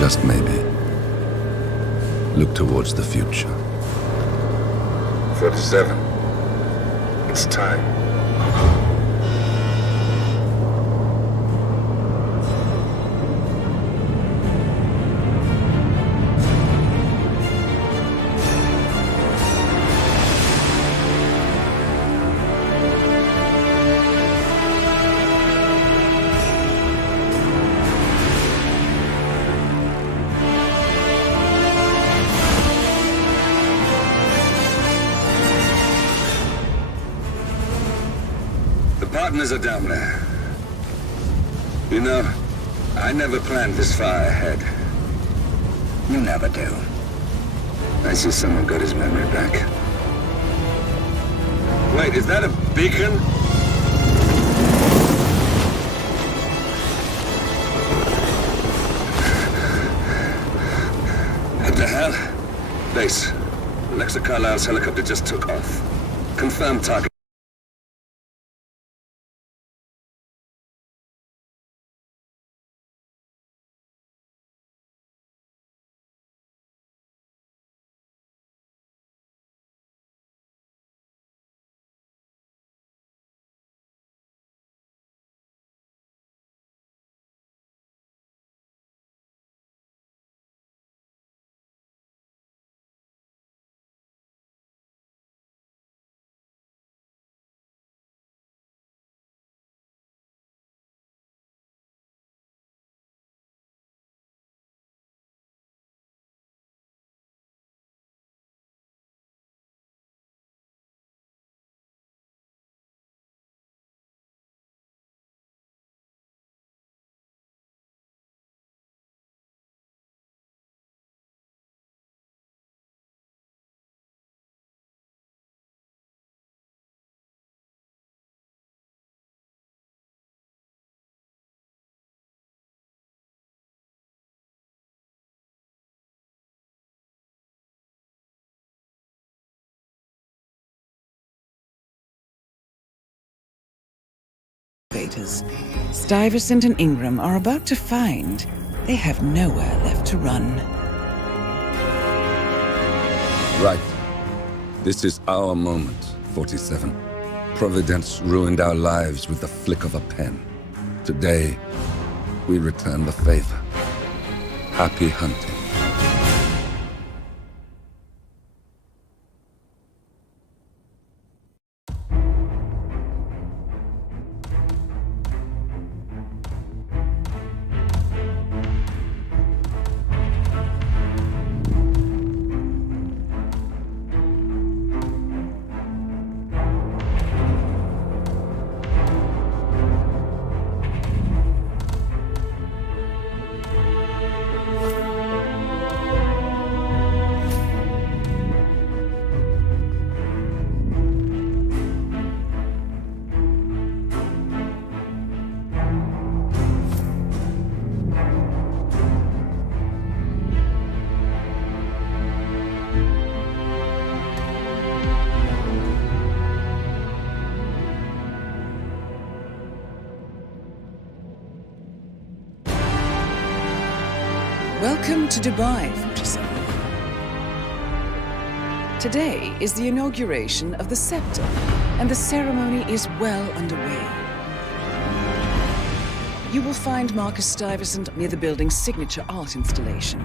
just maybe, look towards the future. 47. It's time. Partners are down there. You know, I never planned this far ahead. You never do. I see someone got his memory back. Wait, is that a beacon? What the hell? Base. Alexa Carlisle's helicopter just took off. Confirmed target. Stuyvesant and Ingram are about to find they have nowhere left to run. Right. This is our moment, 47. Providence ruined our lives with the flick of a pen. Today, we return the favor. Happy hunting. Welcome to Dubai, 47. Today is the inauguration of the scepter, and the ceremony is well underway. You will find Marcus Stuyvesant near the building's signature art installation,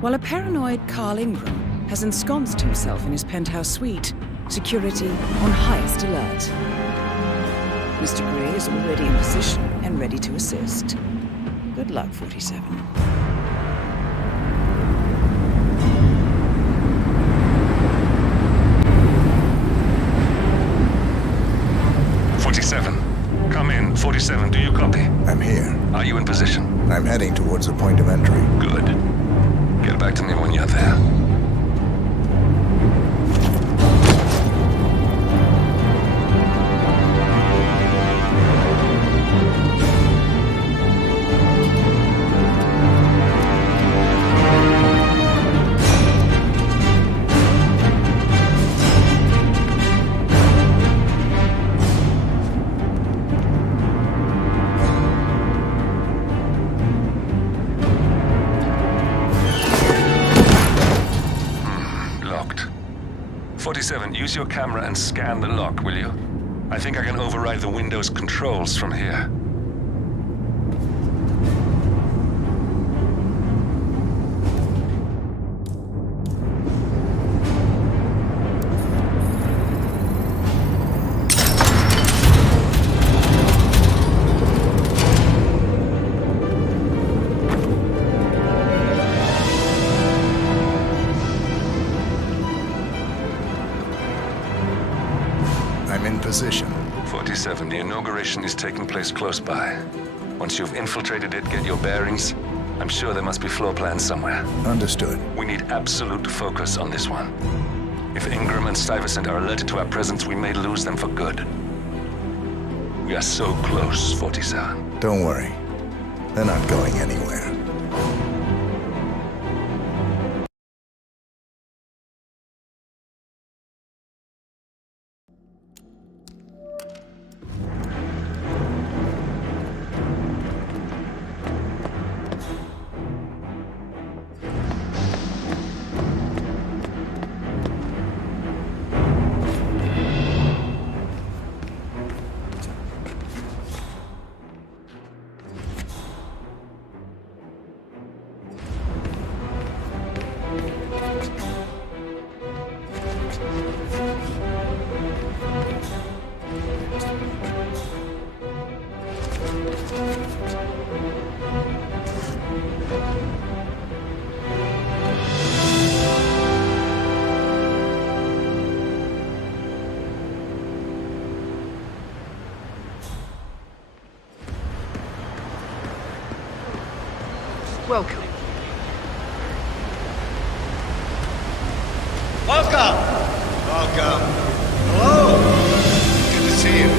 while a paranoid Carl Ingram has ensconced himself in his penthouse suite, security on highest alert. Mr. Gray is already in position and ready to assist. Good luck, 47. Come in. 47, do you copy? I'm here. Are you in position? I'm heading towards the point of entry. Good. Get back to me when you're there. 47, use your camera and scan the lock, will you? I think I can override the Windows controls from here. I'm in position. 47, the inauguration is taking place close by. Once you've infiltrated it, get your bearings. I'm sure there must be floor plans somewhere. Understood. We need absolute focus on this one. If Ingram and Stuyvesant are alerted to our presence, we may lose them for good. We are so close, 47. Don't worry. They're not going anywhere. Welcome. Welcome! Welcome. Hello! Good to see you.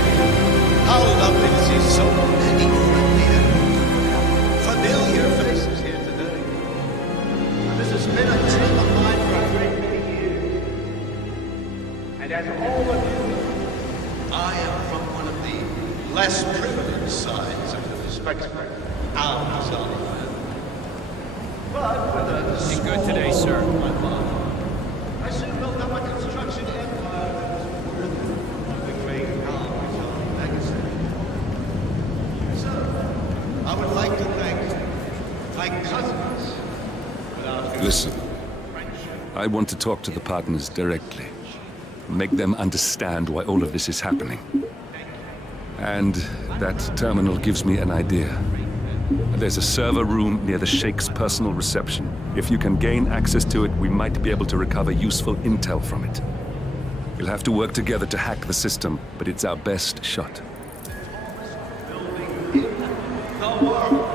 How lovely to see so many familiar faces here today. This has been a dream of mine for a great many years. And as all of you, I am from one of the less privileged sides of the spectrum. Our side. But with a good today, sir. my father, I soon built up a construction empire that was worthy of the great Alcazar legacy. So, I would like to thank my cousins. Without whom Listen, friendship I want to talk to the partners directly. Make them understand why all of this is happening. And that terminal gives me an idea. There's a server room near the Sheikh's personal reception. If you can gain access to it, we might be able to recover useful intel from it. We'll have to work together to hack the system, but it's our best shot. the world.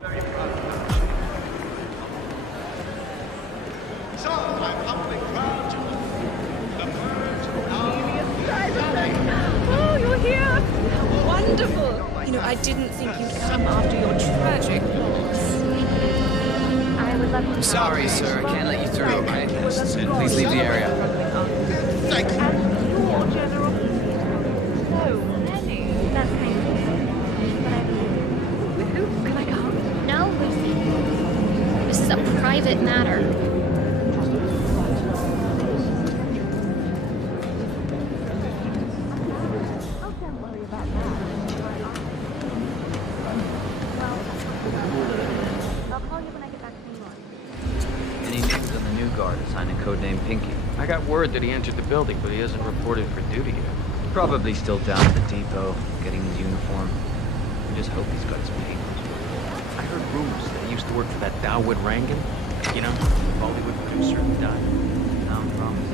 Very proud of that. So, I'm humbly proud to the birds Oh, you're here! Wonderful! You know, I didn't think you'd come after your tragic loss. Sorry, sir. I can't let you through, okay? Please leave the area. Thank you. Can I go? No, Lucy. This is a private matter. Any news on the new guard assigned to codename Pinky? I got word that he entered the building, but he hasn't reported for duty yet. Probably still down at the depot, getting his uniform. I just hope he's got his papers. I heard rumors that he used to work for that Dawood Rangan. You know, Bollywood producer who died. Sound promising.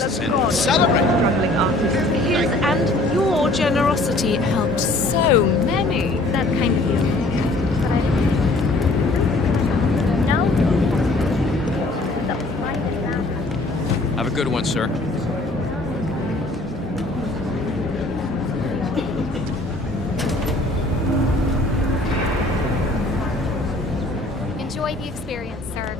was a god. Celebrate. Struggling artist. His and your generosity helped so many. That's kind of you. But I no. That was my disaster. Have a good one, sir. Enjoy the experience, sir.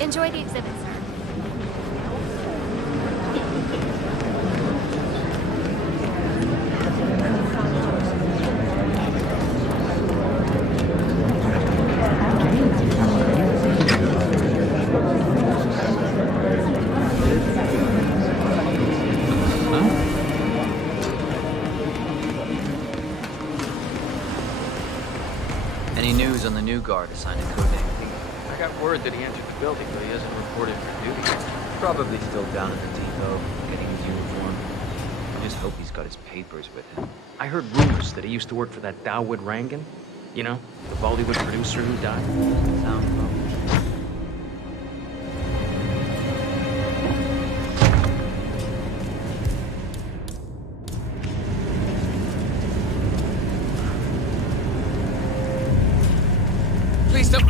Enjoy the exhibit, sir. Any news on the new guard assigned to code name? I got word that he entered the building, but he hasn't reported for duty. Probably still down at the depot, getting his uniform. I just hope he's got his papers with him. I heard rumors that he used to work for that Dawood Rangan. You know, the Bollywood producer who died. Sound familiar? Please don't.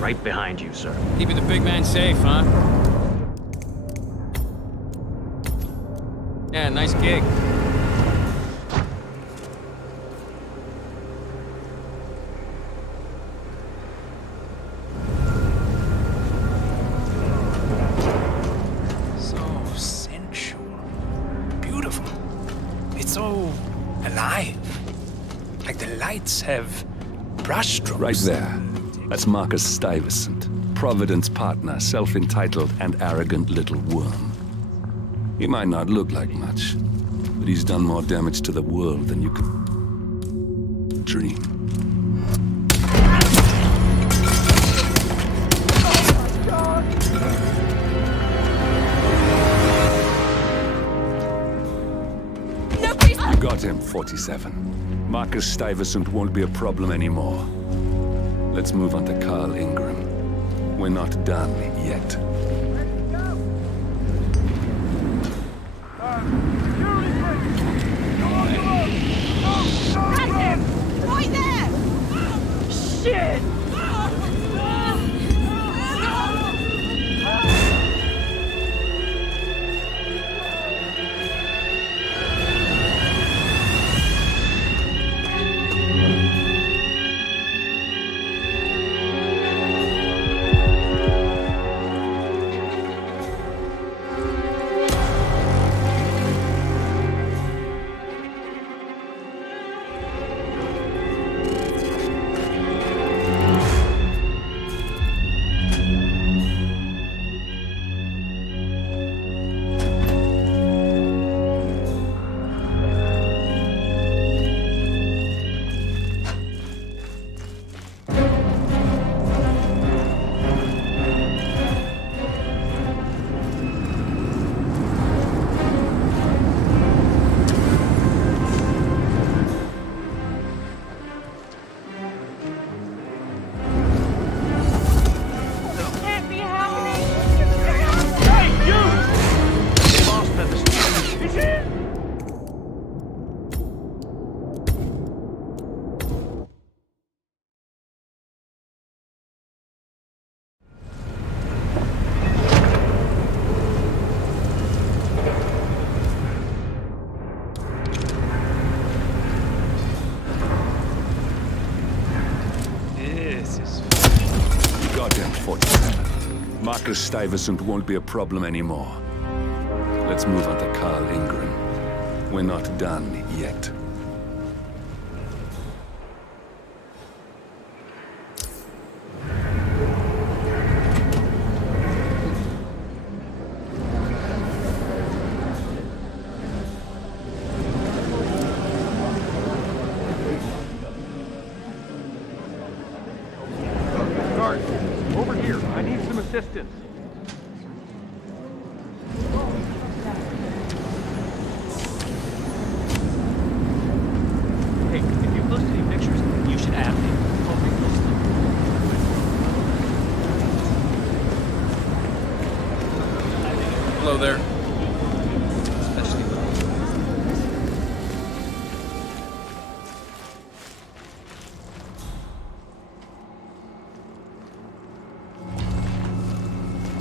Right behind you, sir. Keeping the big man safe, huh? Yeah, nice gig. So sensual. Beautiful. It's so alive. Like the lights have brushstrokes. Right there. That's Marcus Stuyvesant, Providence partner, self-entitled and arrogant little worm. He might not look like much, but he's done more damage to the world than you could dream. No, please! You got him, 47. Marcus Stuyvesant won't be a problem anymore. Let's move on to Carl Ingram. We're not done yet. Right there! Shit! Marcus Stuyvesant won't be a problem anymore. Let's move on to Carl Ingram. We're not done yet. Guard, over here. I need some assistance. Hey, if you post any pictures, you should add me. I'll repost them. Hello there. Especially with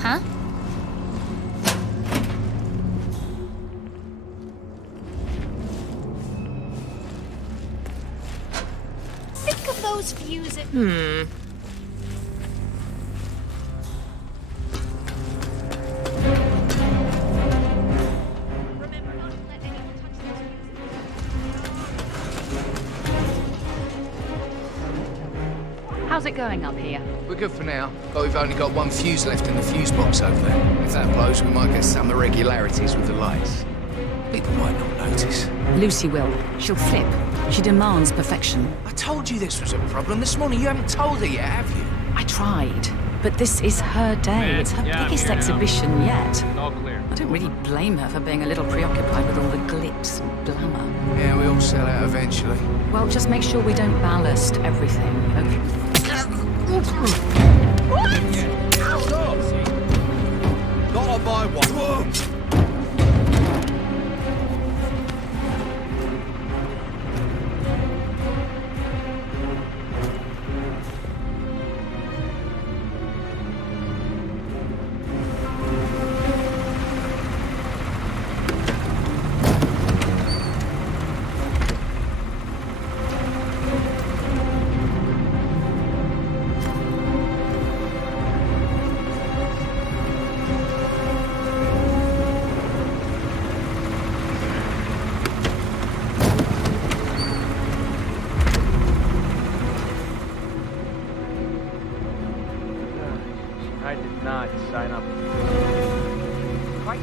Huh? Sick of those views at... Remember not to let anyone touch those views. How's it going up here? We're good for now, but we've only got one fuse left in the fuse box over there. If that blows, we might get some irregularities with the lights. People might not notice. Lucy will. She'll flip. She demands perfection. I told you this was a problem this morning. You haven't told her yet, have you? I tried. But this is her day. It's her biggest exhibition yet. All clear. I don't really blame her for being a little preoccupied with all the glitz and glamour. Yeah, we all sell out eventually. Well, just make sure we don't ballast everything, okay? Gotta buy one. I did not sign up. Quite.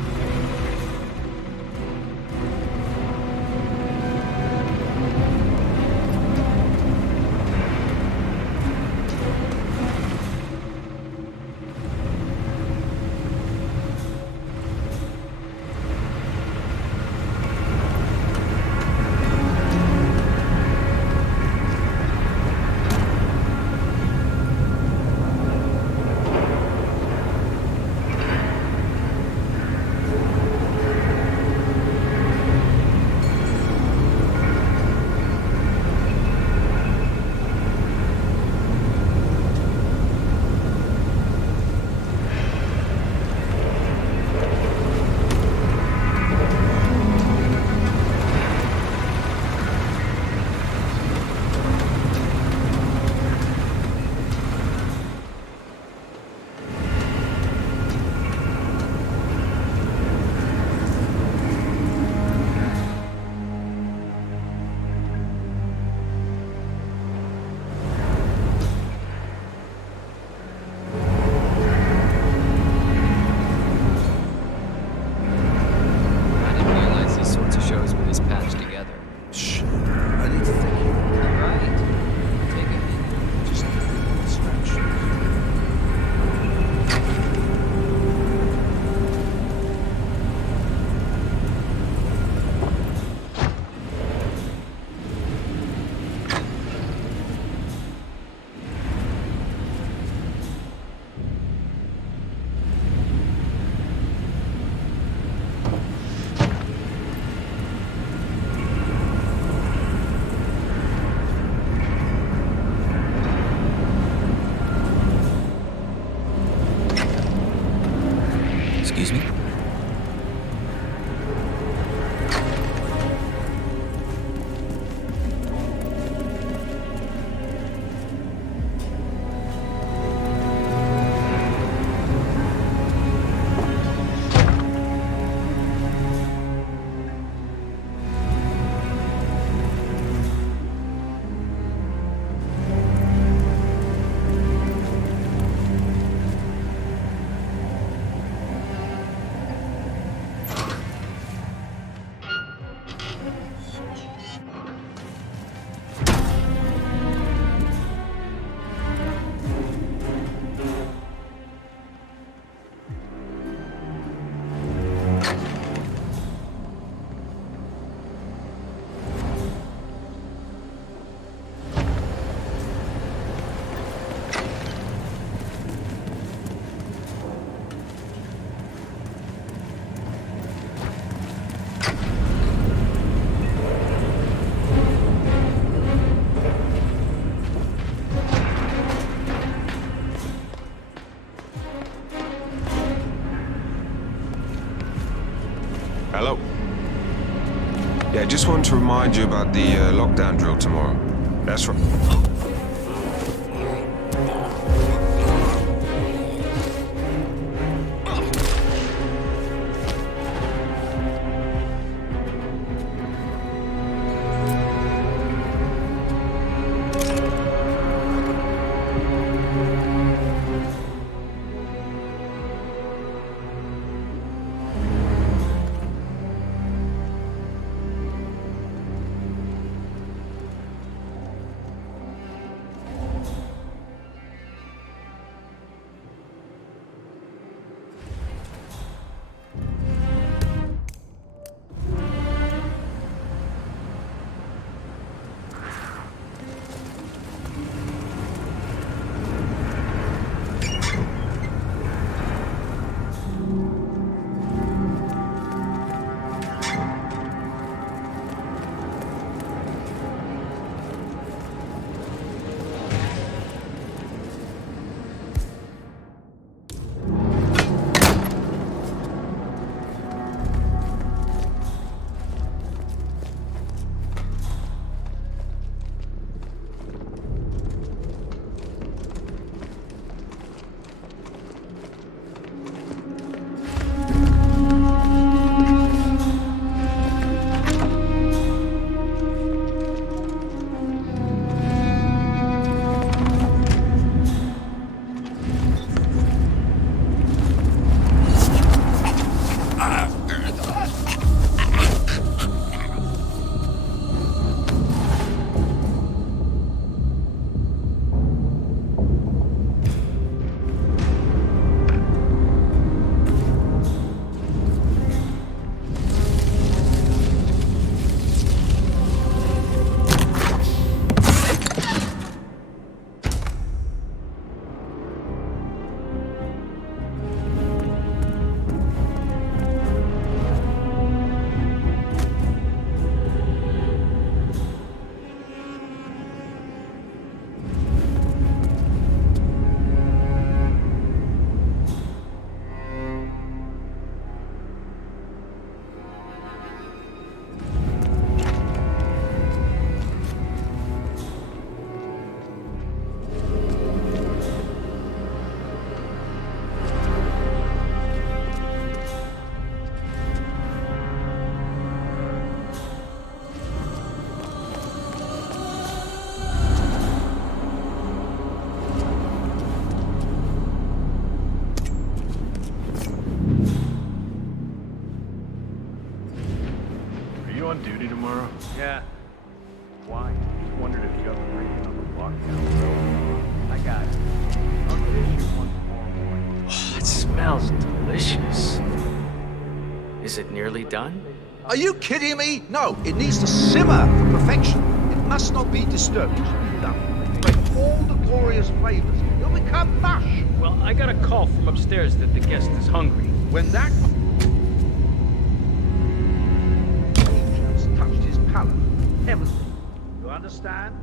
Yeah, just wanted to remind you about the lockdown drill tomorrow. That's right. On duty tomorrow? Yeah. Why? Just wondered if you got the rating on the lockdown. So, I got it. I'll issue one tomorrow morning. Oh, it smells delicious. Is it nearly done? Are you kidding me? No, it needs to simmer for perfection. It must not be disturbed. It should be done. With all the glorious flavors. It'll become mush. Well, I got a call from upstairs that the guest is hungry. When that touched his palate, heavenly. You understand?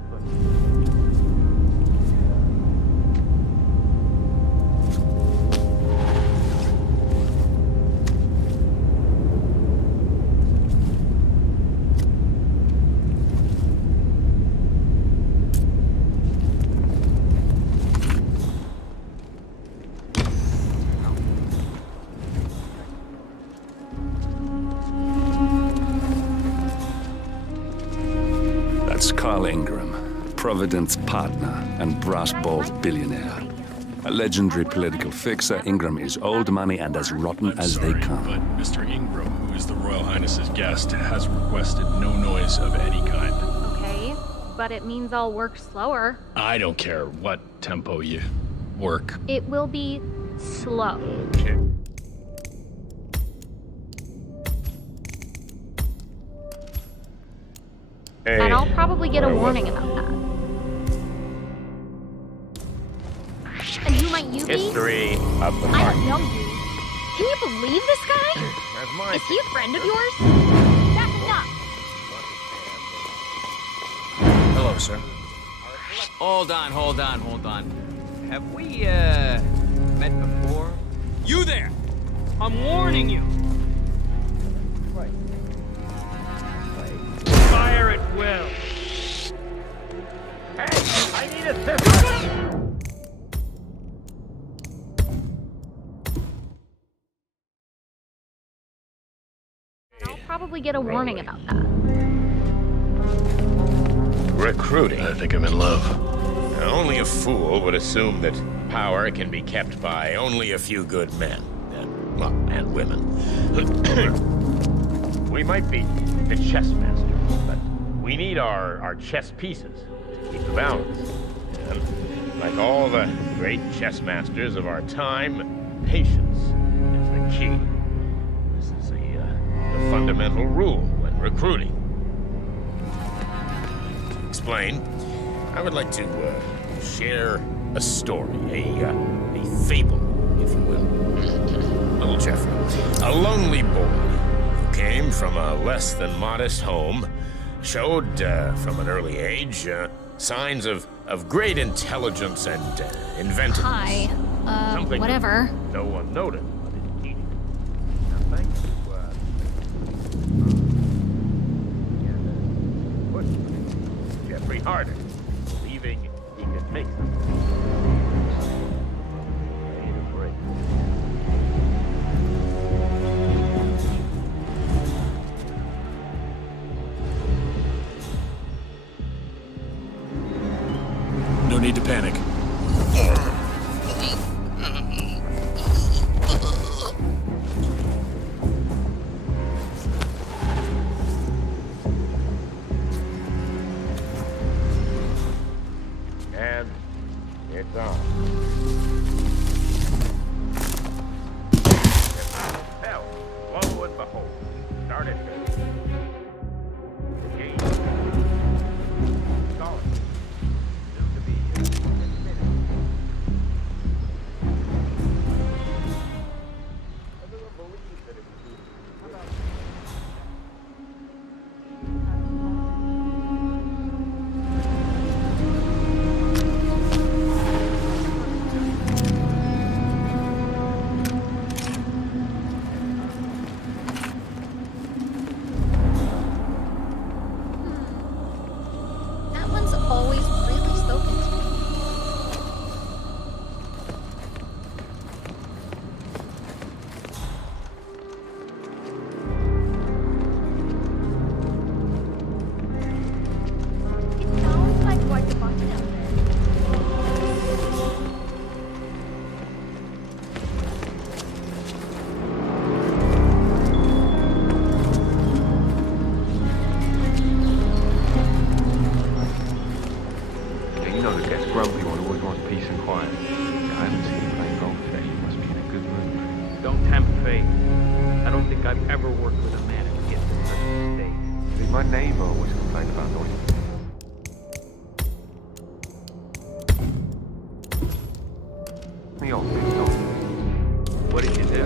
Carl Ingram, Provident's partner and brass-balled billionaire. A legendary political fixer, Ingram is old money and as rotten as they come. But Mr. Ingram, who is the Royal Highness's guest, has requested no noise of any kind. Okay, but it means I'll work slower. I don't care what tempo you work. It will be slow. Okay. Hey. And I'll probably get a warning about that. And who might you be? History of the I don't know you. Can you believe this guy? Is he a friend of yours? That's enough. Hello, sir. Hold on. Have we, met before? You there! I'm warning you! I'll probably get a warning about that. Recruiting. I think I'm in love. Only a fool would assume that power can be kept by only a few good men. And women. We might be the chess masters, but we need our chess pieces to keep the balance. And like all the great chess masters of our time, patience is the key. This is the fundamental rule when recruiting. To explain, I would like to share a story, a fable, if you will. Little Jeffrey, a lonely boy who came from a less than modest home, showed from an early age signs of great intelligence and inventiveness. Hi, Something whatever. No one noticed, but it's needed. Now, thanks to push Jeffrey harder, believing he could make something. Ain't afraid. No need to panic. And it's on. Hell, lo and behold, started the game. Solid. Soon to be admitted. Everyone believes that it was you. How about That one's always really spoken to me. It sounds like quite a bunch out there. Yeah, you know the guy's grumpy one who always wants peace and quiet. Yeah, I haven't seen you playing golf today. You must be in a good mood. Don't tempt fate. I don't think I've ever worked with a man who gets in such a state. See, my neighbor always complained about noise. The old thing, what did you do?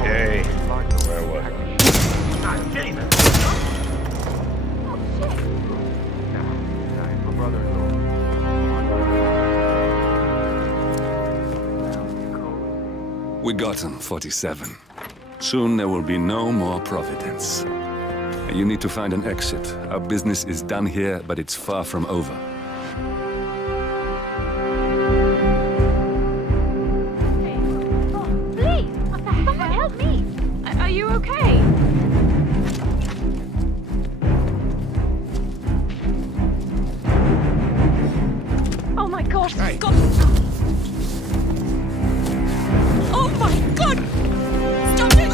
Okay, where was I? Ah, Jesus! My brother-in-law. We got him, 47. Soon there will be no more Providence. You need to find an exit. Our business is done here, but it's far from over. Please! Someone help me! Are you okay? Oh my gosh! Hey. God. Oh my God! Stop it!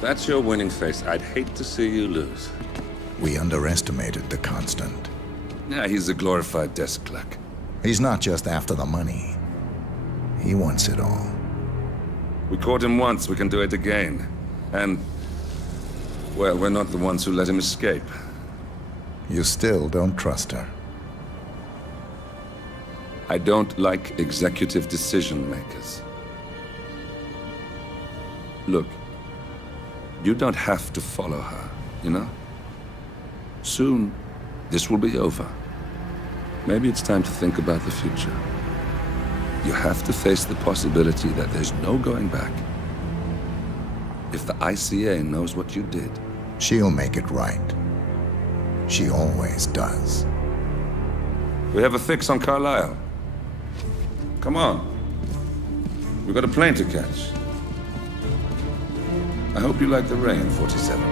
If that's your winning face, I'd hate to see you lose. We underestimated the Constant. Yeah, he's a glorified desk clerk. He's not just after the money. He wants it all. We caught him once, we can do it again. And, well, we're not the ones who let him escape. You still don't trust her. I don't like executive decision makers. Look, you don't have to follow her, you know? Soon, this will be over. Maybe it's time to think about the future. You have to face the possibility that there's no going back. If the ICA knows what you did, she'll make it right. She always does. We have a fix on Carlisle. Come on. We've got a plane to catch. I hope you like the rain, 47.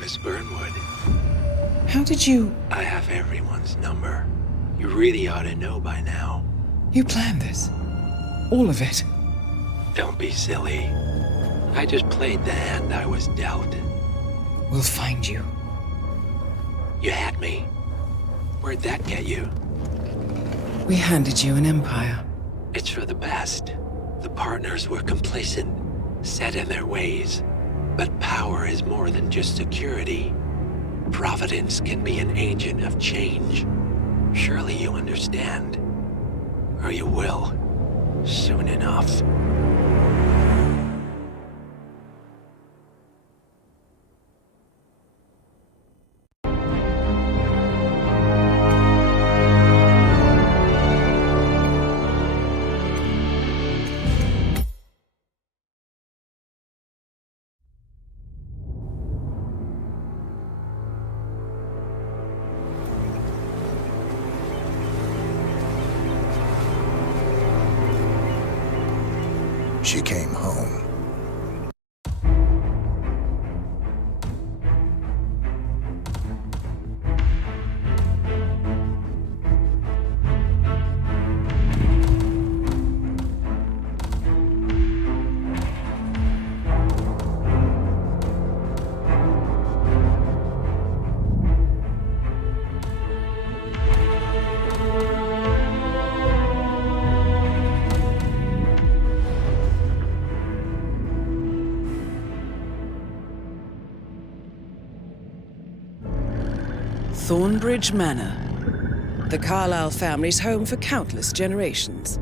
Miss Burnwood. How did you... I have everyone's number. You really ought to know by now. You planned this? All of it? Don't be silly. I just played the hand I was dealt. We'll find you. You had me. Where'd that get you? We handed you an empire. It's for the best. The partners were complacent, set in their ways. But power is more than just security. Providence can be an agent of change. Surely you understand. Or you will. Soon enough. She came home. Thornbridge Manor, the Carlisle family's home for countless generations.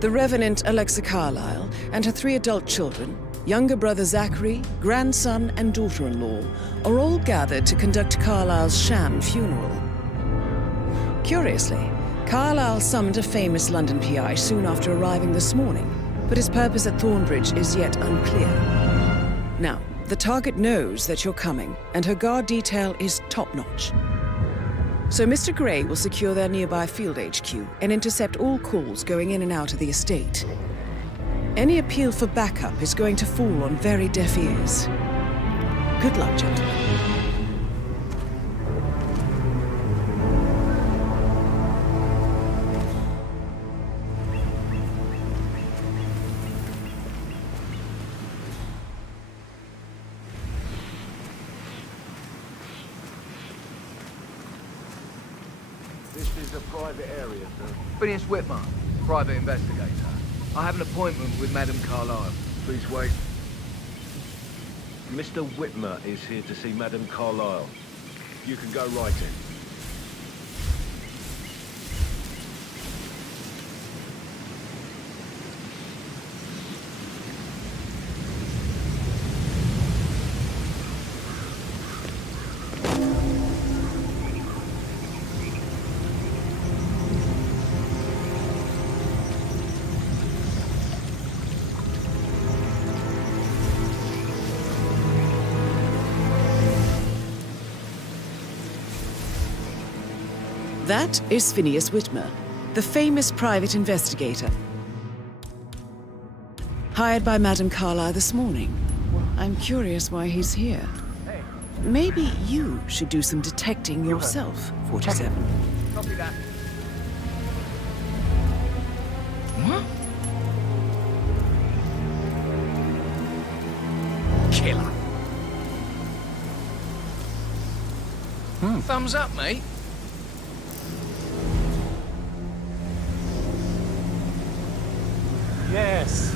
The Revenant Alexa Carlisle and her 3 adult children, younger brother Zachary, grandson and daughter-in-law, are all gathered to conduct Carlisle's sham funeral. Curiously, Carlisle summoned a famous London PI soon after arriving this morning, but his purpose at Thornbridge is yet unclear. Now, the target knows that you're coming, and her guard detail is top-notch. So Mr. Gray will secure their nearby field HQ and intercept all calls going in and out of the estate. Any appeal for backup is going to fall on very deaf ears. Good luck, gentlemen. This is a private area, sir. Phineas Whitmer, private investigator. I have an appointment with Madame Carlisle. Please wait. Mr. Whitmer is here to see Madame Carlisle. You can go right in. That is Phineas Whitmer, the famous private investigator. Hired by Madame Carlisle this morning. I'm curious why he's here. Maybe you should do some detecting yourself, 47. Copy that. Killer. Thumbs up, mate. Yes.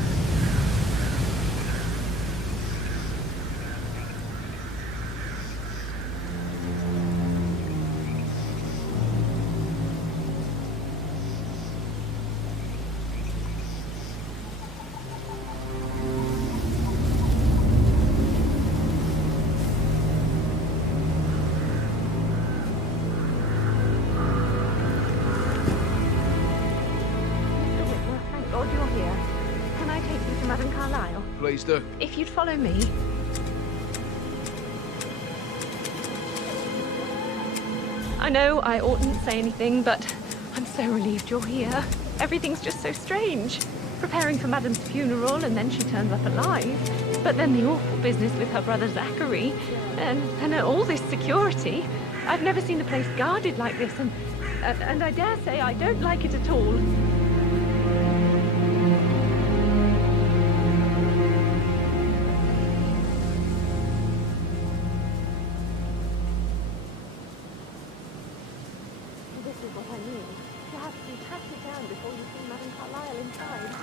Thank God you're here. Can I take you to Madame Carlyle? Please do. If you'd follow me. I know I oughtn't say anything, but I'm so relieved you're here. Everything's just so strange. Preparing for Madame's funeral, and then she turns up alive. But then the awful business with her brother Zachary, and all this security. I've never seen the place guarded like this, and I dare say I don't like it at all. This is what I mean. You have to be patted down before you see Madame Carlyle inside.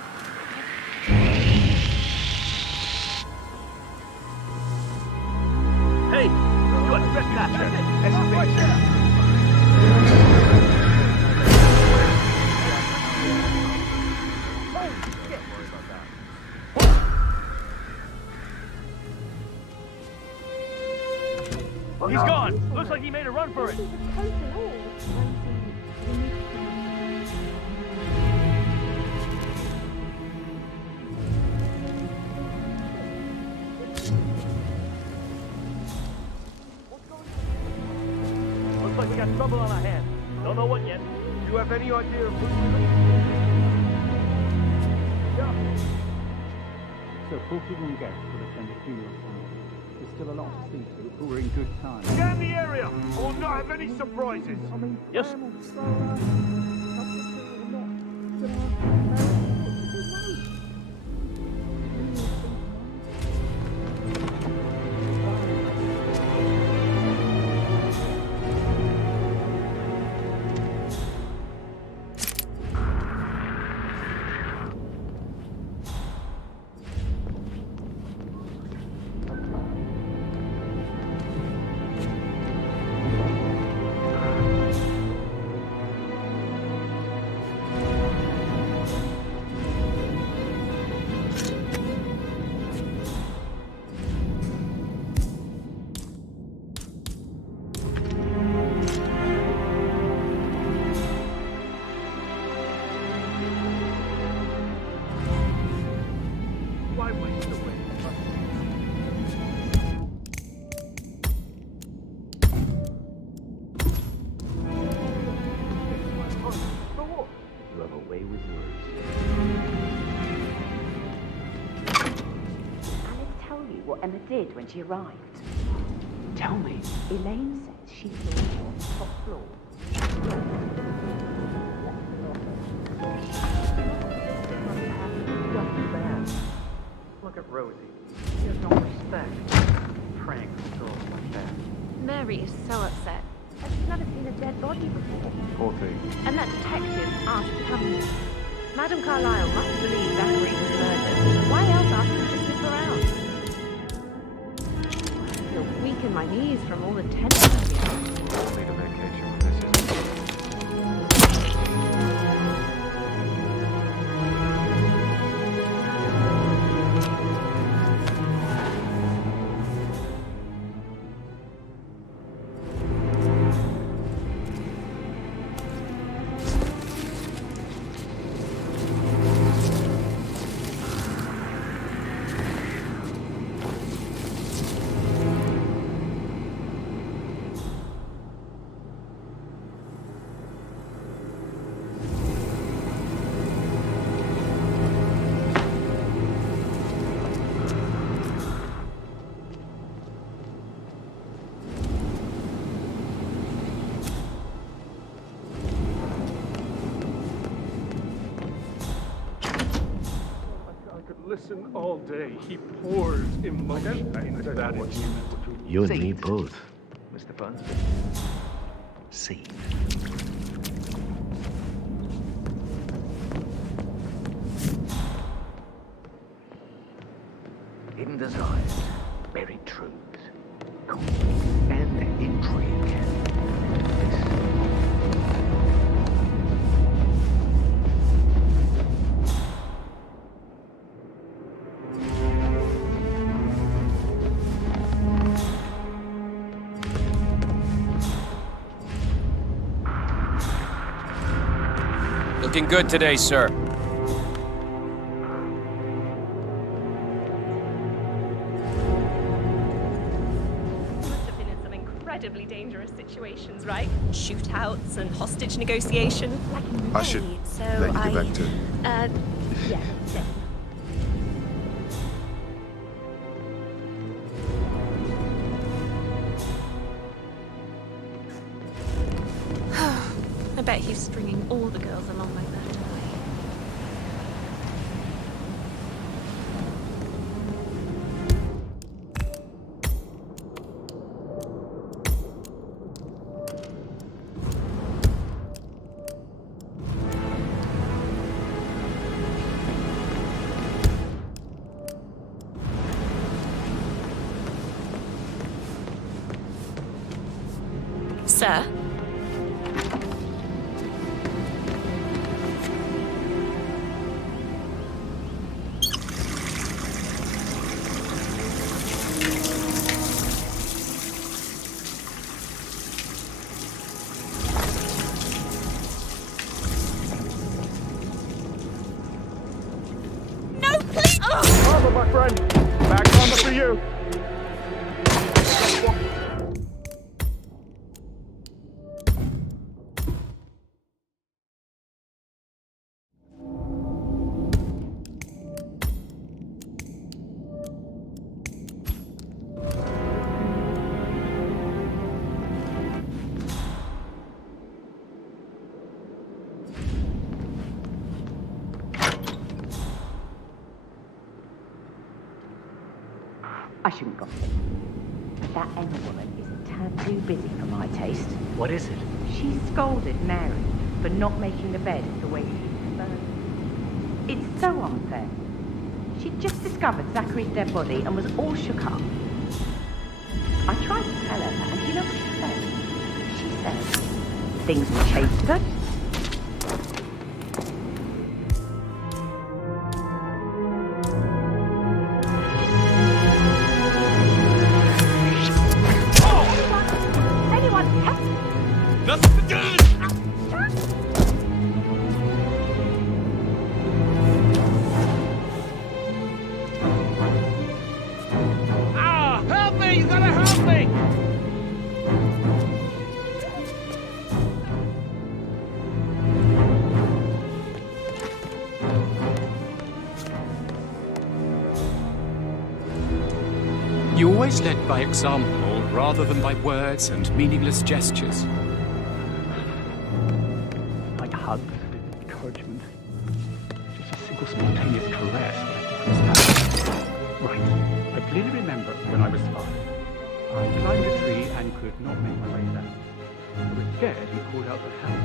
Hey, you are trespassing. He's gone. Looks like he made a run for it. Looks like we got trouble on our hands. Don't know what yet. Do you have any idea of who's with us? Yeah. So 41 guests will attend the funeral tonight. There's still a lot to see to, but we're in good time. Scan the area! I will not have any surprises! Yes. Why waste away? You have a way with words. Alice tell you what Emma did when she arrived? Tell me. Elaine says she saw you on the top floor. Look at Rosie. She has no respect. Praying for souls like that. Mary is so upset. She's never seen a dead body before. Poor thing. And that detective asked to come here. Madame Carlyle must believe Zachary was murdered. Why else ask him to sniff around? I feel weak in my knees from all the tension. We'll need a vacation when this is. listen all day. He pours emotion into that instrument. You and me both, Mr. Farnsworth. See. Hidden desires, buried truths, conflict and intrigue. Looking good today, sir. Incredibly dangerous situations, right? Shootouts and hostage negotiation. Like I should so let you get back to... yeah. I bet he's stringing all the girls along like that. Sir? No, please! Armor, my friend! Back armor for you! I shouldn't gossip. But that Emma woman is a tad too busy for my taste. What is it? She scolded Mary for not making the bed the way she preferred. It's so unfair. She'd just discovered Zachary's dead body and was all shook up. I tried to tell her, and do you know what she said? She said, things will change today. Help me! You gotta help me! You always led by example rather than by words and meaningless gestures. Like hugs, encouragement, just a simple spontaneous caress. Right. I clearly remember when I was 5. I climbed a tree and could not make my way down. I was scared you called out for help.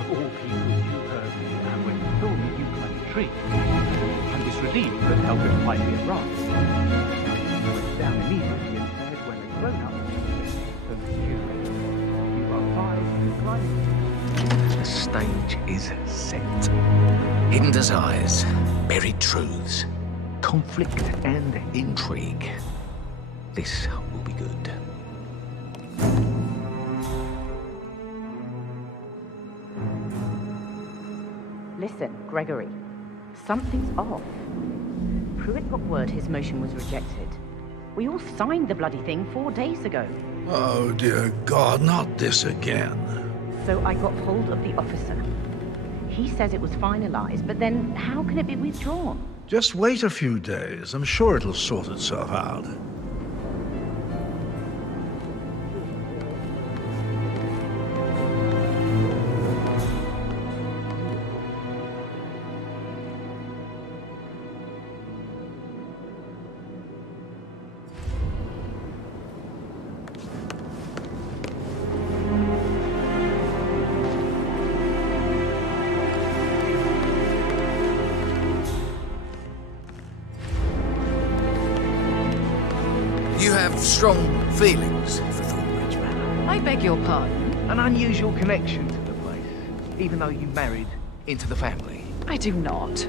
Of all people, you heard me, and when you saw me, you climbed a tree. I was relieved that help had finally arrived. I went down immediately and said, when a grown-up so stupid, you are 5 and climbing. The stage is set. Hidden desires, buried truths, conflict and intrigue. This will be good. Listen, Gregory, something's off. Pruitt got word his motion was rejected. We all signed the bloody thing 4 days ago. Oh, dear God, not this again. So I got hold of the officer. He says it was finalized, but then how can it be withdrawn? Just wait a few days. I'm sure it'll sort itself out. strong feelings for Thornbridge Manor. I beg your pardon? An unusual connection to the place, even though you married into the family. I do not.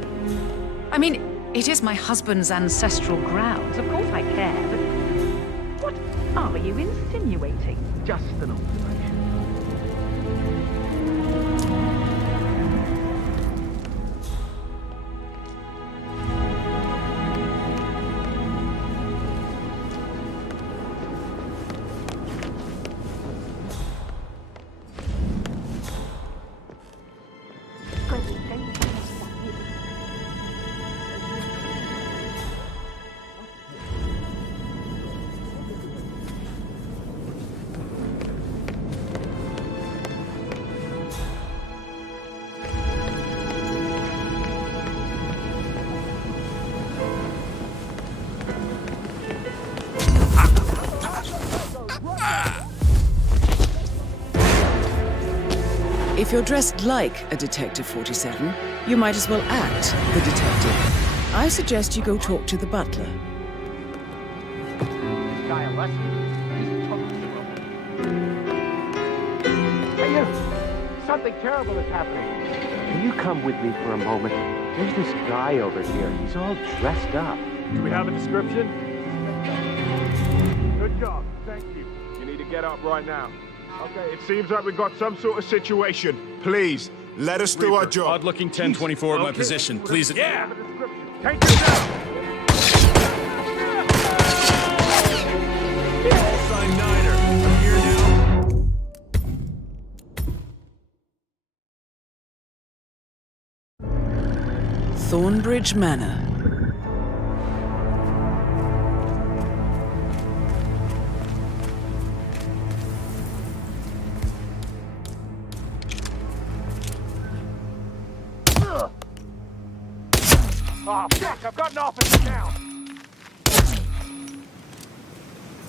I mean, it is my husband's ancestral grounds. Of course I care, but what are you insinuating? Just an observation. If you're dressed like a Detective 47, you might as well act the detective. I suggest you go talk to the butler. This guy a lesson. He's totally wrong. Hey, you! Something terrible is happening. Can you come with me for a moment? There's this guy over here. He's all dressed up. Do we have a description? Good job. Thank you. You need to get up right now. Okay, it seems like we've got some sort of situation. Please, let us do our job. Odd-looking 1024 at my position. Please. Yeah! Take this out! Call sign Niner. I'm here now. Thornbridge Manor. Oh, fuck! I've got an officer now!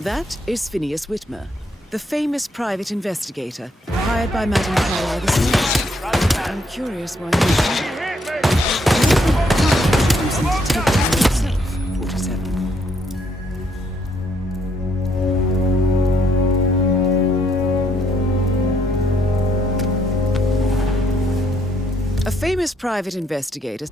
That is Phineas Whitmer, the famous private investigator hired by Madame Carlyle the Second. I'm curious why a famous private investigator.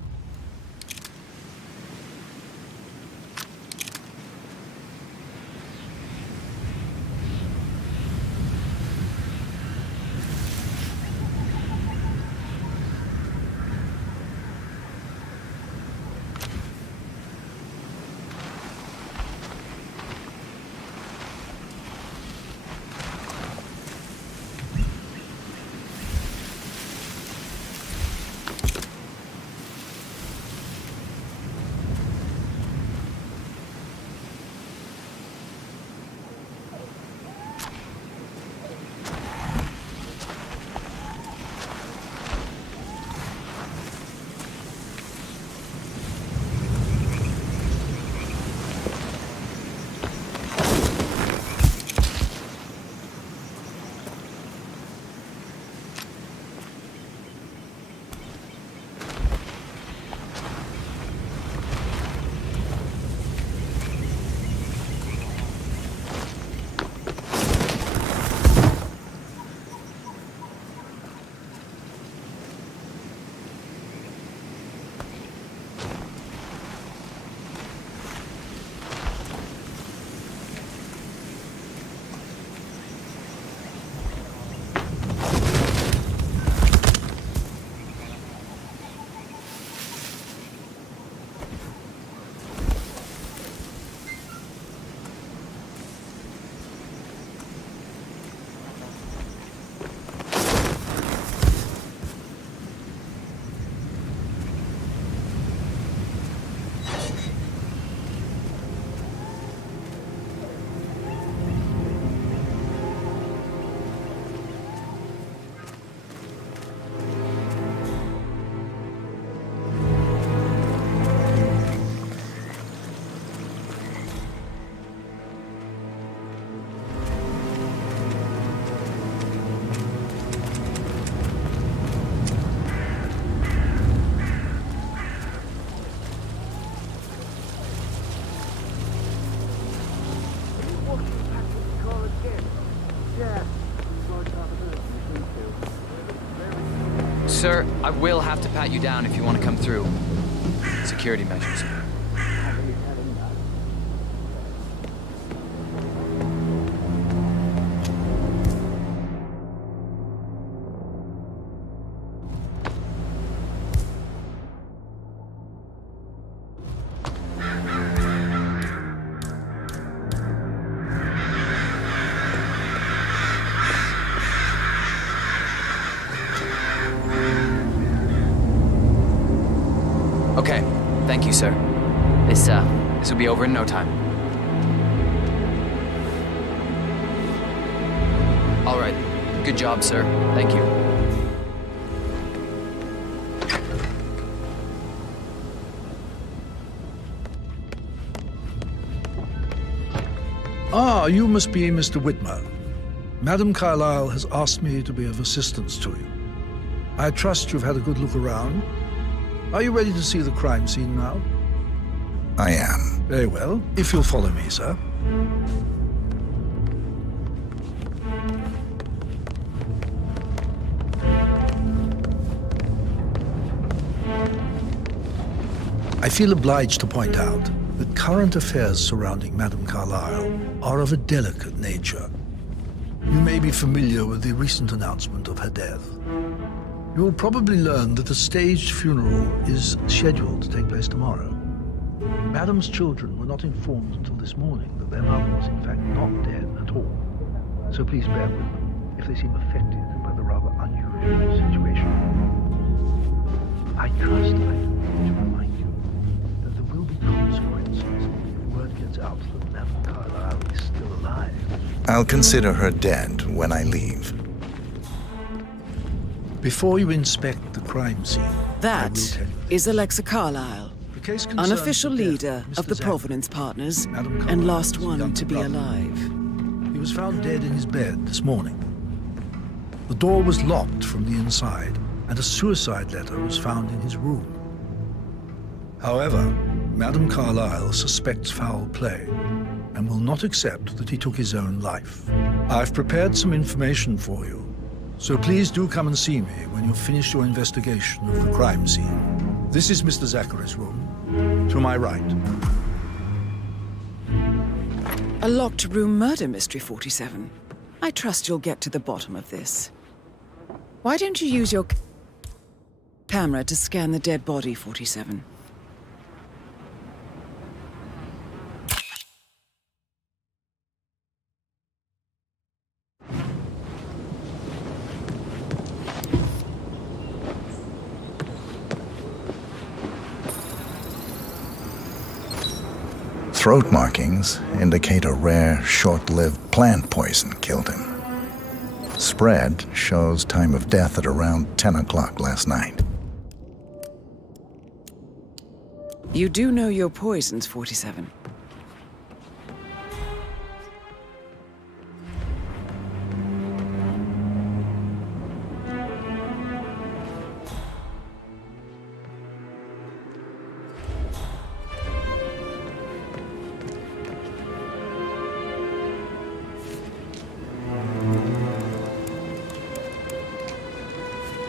sir. I will have to pat you down if you want to come through. Security measures. Okay, thank you, sir. This will be over in no time. All right. Good job, sir. Thank you. Ah, you must be Mr. Whitman. Madam Carlyle has asked me to be of assistance to you. I trust you've had a good look around. Are you ready to see the crime scene now? I am. Very well. If you'll follow me, sir. I feel obliged to point out that current affairs surrounding Madame Carlyle are of a delicate nature. You may be familiar with the recent announcement of her death. You will probably learn that a staged funeral is scheduled to take place tomorrow. Madame's children were not informed until this morning that their mother was in fact not dead at all. So please bear with them if they seem affected by the rather unusual situation. I trust I need to remind you that there will be consequences if word gets out that Madame Carlyle is still alive. I'll consider her dead when I leave. Before you inspect the crime scene, that is Alexa Carlyle, unofficial leader of the Zachary, Providence Partners Madame and last Carlyle's one young to be brother. alive. He was found dead in his bed this morning. The door was locked from the inside, and a suicide letter was found in his room. However, Madame Carlyle suspects foul play and will not accept that he took his own life. I've prepared some information for you, so please do come and see me when you've finished your investigation of the crime scene. This is Mr. Zachary's room, to my right. A locked room murder mystery, 47. I trust you'll get to the bottom of this. Why don't you use your camera to scan the dead body, 47? Throat markings indicate a rare, short-lived plant poison killed him. Spread shows time of death at around 10 o'clock last night. You do know your poisons, 47.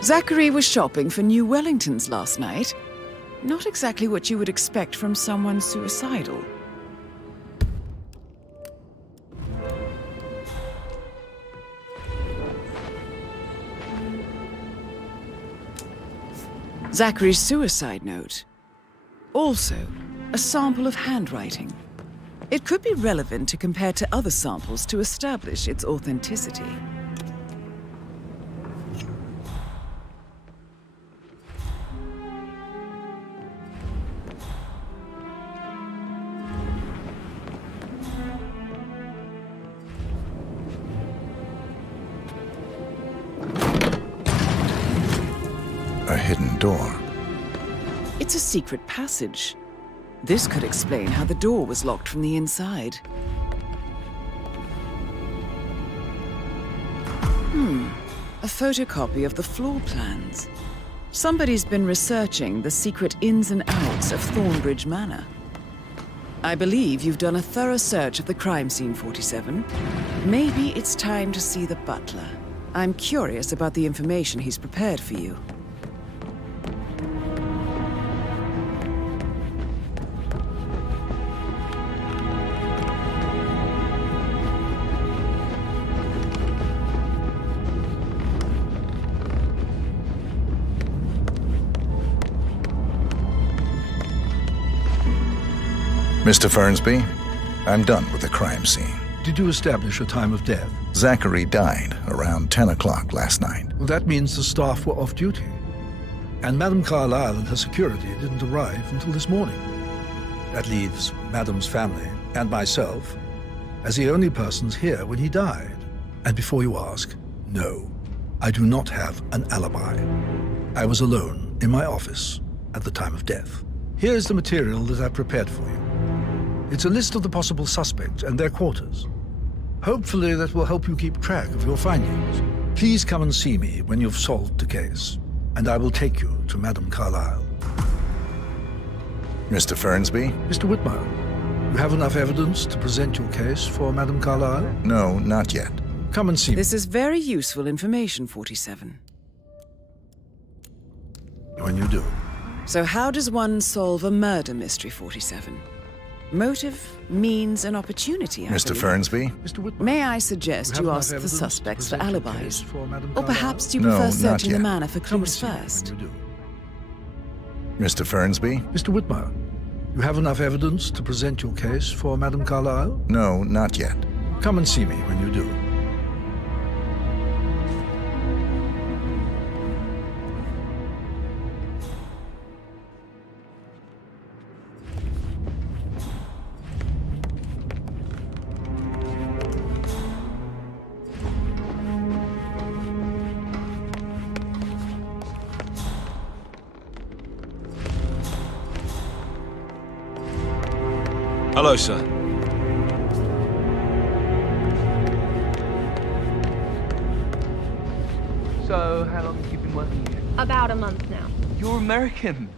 Zachary was shopping for new Wellingtons last night. Not exactly what you would expect from someone suicidal. Zachary's suicide note. Also, a sample of handwriting. It could be relevant to compare to other samples to establish its authenticity. A hidden door. It's a secret passage. This could explain how the door was locked from the inside. A photocopy of the floor plans. Somebody's been researching the secret ins and outs of Thornbridge Manor. I believe you've done a thorough search of the crime scene, 47. Maybe it's time to see the butler. I'm curious about the information he's prepared for you. Mr. Fernsby, I'm done with the crime scene. Did you establish a time of death? Zachary died around 10 o'clock last night. Well, that means the staff were off duty. And Madame Carlyle and her security didn't arrive until this morning. That leaves Madame's family and myself as the only persons here when he died. And before you ask, no, I do not have an alibi. I was alone in my office at the time of death. Here's the material that I prepared for you. It's a list of the possible suspects and their quarters. Hopefully that will help you keep track of your findings. Please come and see me when you've solved the case, and I will take you to Madame Carlyle. Mr. Fernsby? Mr. Whitmer, you have enough evidence to present your case for Madame Carlyle? No, not yet. Come and see me. This is very useful information, 47. When you do. So how does one solve a murder mystery, 47? Motive, means, and opportunity, I Mr. believe. Fernsby? May I suggest you ask the suspects for alibis? Or perhaps do you No, prefer not searching the yet. manor for clues first? Mr. Fernsby? Mr. Whitmer, you have enough evidence to present your case for Madame Carlyle? No, not yet. Come and see me when you do. Hello, sir. So, how long have you been working here? About a month now. You're American.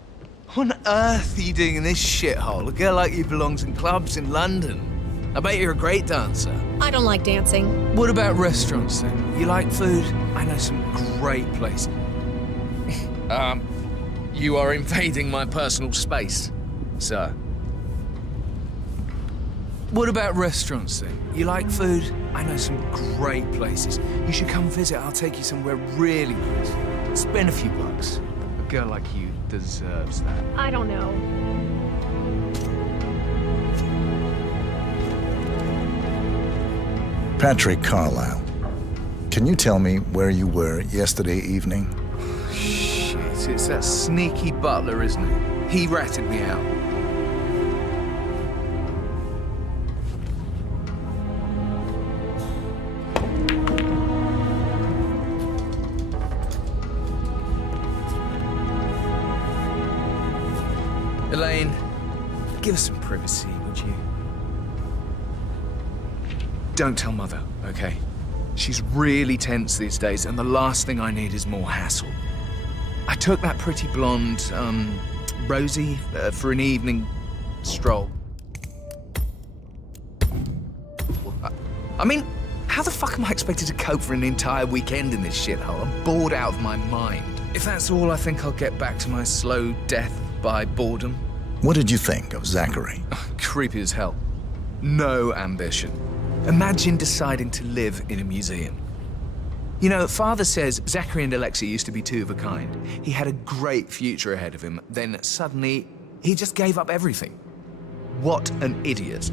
What on earth are you doing in this shithole? A girl like you belongs in clubs in London. I bet you're a great dancer. I don't like dancing. What about restaurants then? You like food? I know some great places. You are invading my personal space, sir. What about restaurants then? You like food? I know some great places. You should come visit. I'll take you somewhere really nice. Spend a few bucks. A girl like you deserves that. I don't know. Patrick Carlyle, can you tell me where you were yesterday evening? Shit, it's that sneaky butler, isn't it? He ratted me out. Elaine, give us some privacy, would you? Don't tell Mother, okay? She's really tense these days, and the last thing I need is more hassle. I took that pretty blonde, Rosie, for an evening stroll. I mean, how the fuck am I expected to cope for an entire weekend in this shithole? I'm bored out of my mind. If that's all, I think I'll get back to my slow death by boredom. What did you think of Zachary? Creepy as hell. No ambition. Imagine deciding to live in a museum. You know, Father says Zachary and Alexia used to be two of a kind. He had a great future ahead of him, then suddenly he just gave up everything. What an idiot.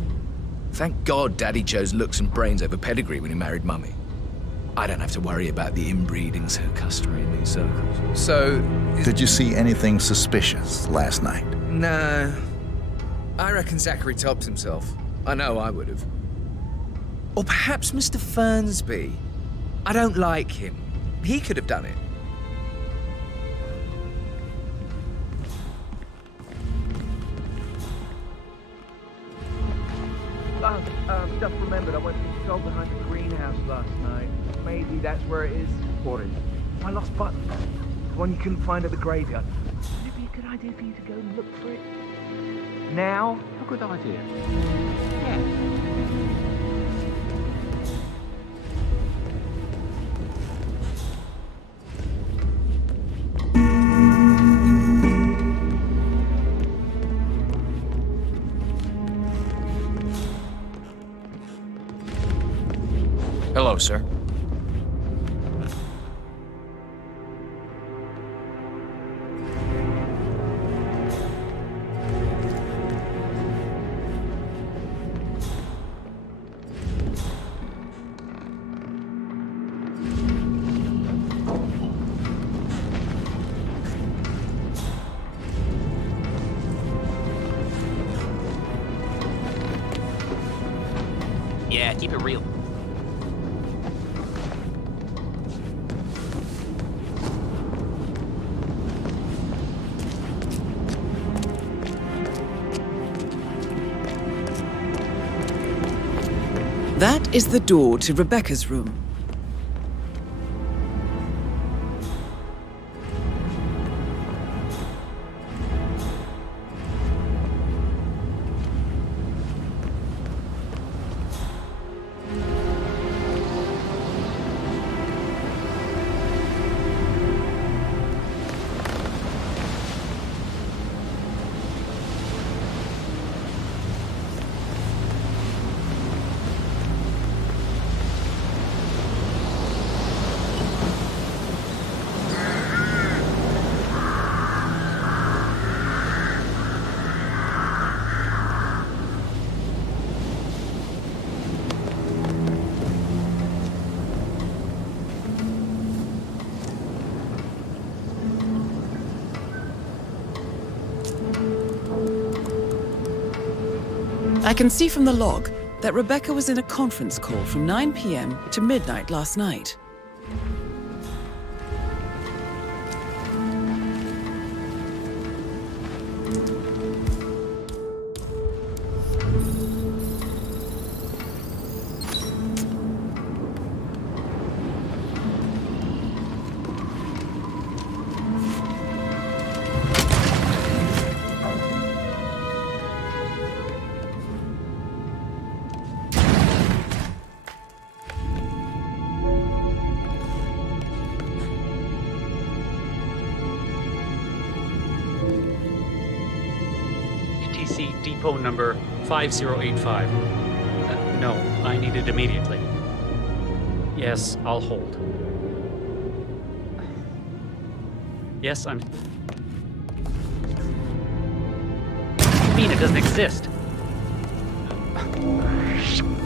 Thank God Daddy chose looks and brains over pedigree when he married Mummy. I don't have to worry about the inbreeding so customary in these circles. So... Did you see anything suspicious last night? No. I reckon Zachary topped himself. I know I would have. Or perhaps Mr. Fernsby. I don't like him. He could have done it. Just remembered I went to the stall behind the greenhouse last night. Maybe that's where it is. What is? My lost button. The one you couldn't find at the graveyard. Would it be a good idea for you to go and look for it? Now? A good idea. Yeah. Hello, sir. Keep it real. That is the door to Rebecca's room. I can see from the log that Rebecca was in a conference call from 9 p.m. to midnight last night. Depot number 5085. No, I need it immediately. Yes, I'll hold. Yes, I'm... You mean it doesn't exist?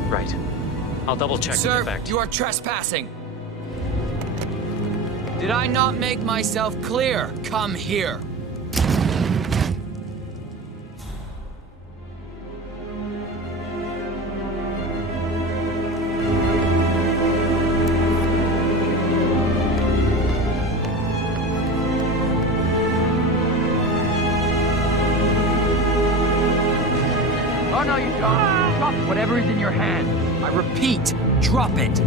Right. I'll double check Sir, the fact. you are trespassing. Did I not make myself clear? Come here. Oh, no, you don't. Drop whatever is in your hand. I repeat, drop it.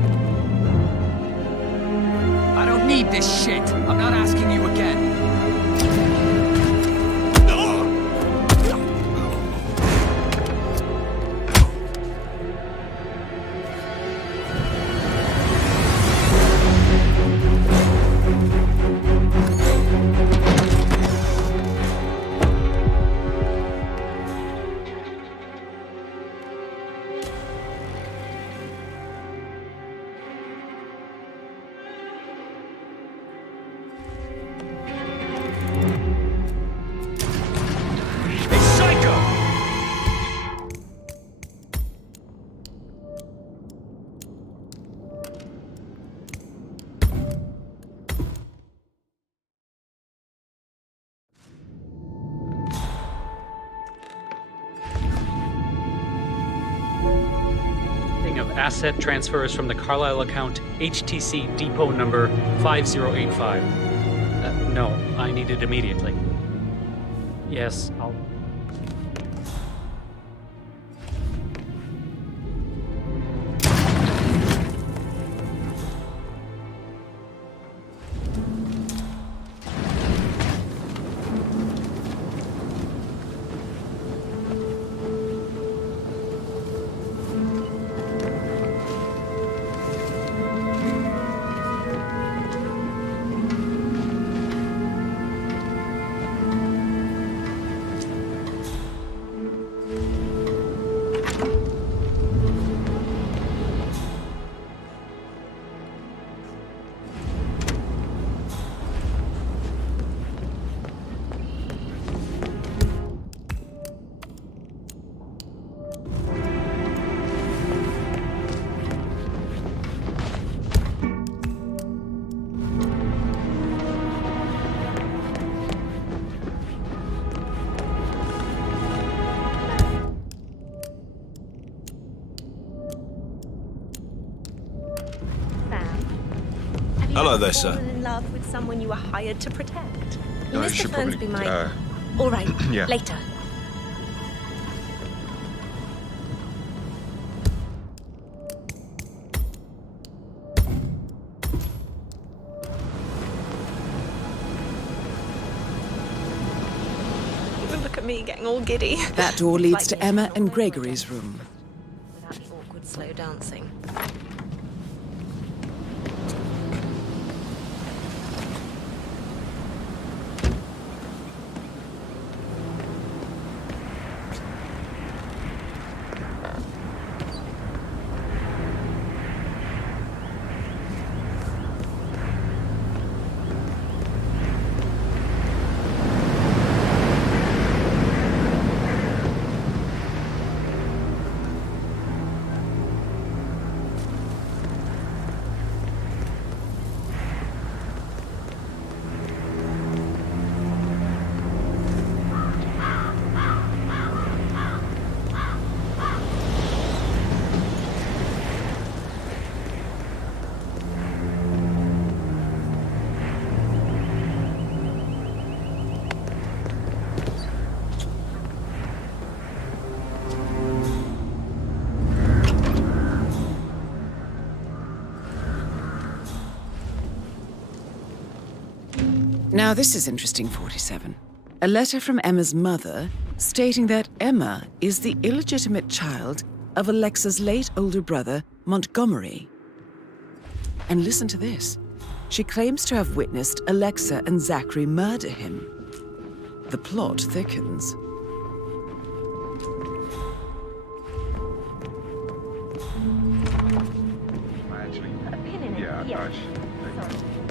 I don't need this shit. I'm not asking you again. Of asset transfers from the Carlisle account HTC Depot number 5085. No, I need it immediately. Yes, I'll... Have you Hello ever there, sir. fallen in love with someone you were hired to protect? No, you Mr. should probably, Fernsby might... All right, yeah. later. Look at me getting all giddy. That door leads to Emma and Gregory's room. Without the awkward slow dancing. Now this is interesting, 47. A letter from Emma's mother stating that Emma is the illegitimate child of Alexa's late older brother, Montgomery. And listen to this. She claims to have witnessed Alexa and Zachary murder him. The plot thickens. Actually, A pin in it. yeah, Yeah. Sorry.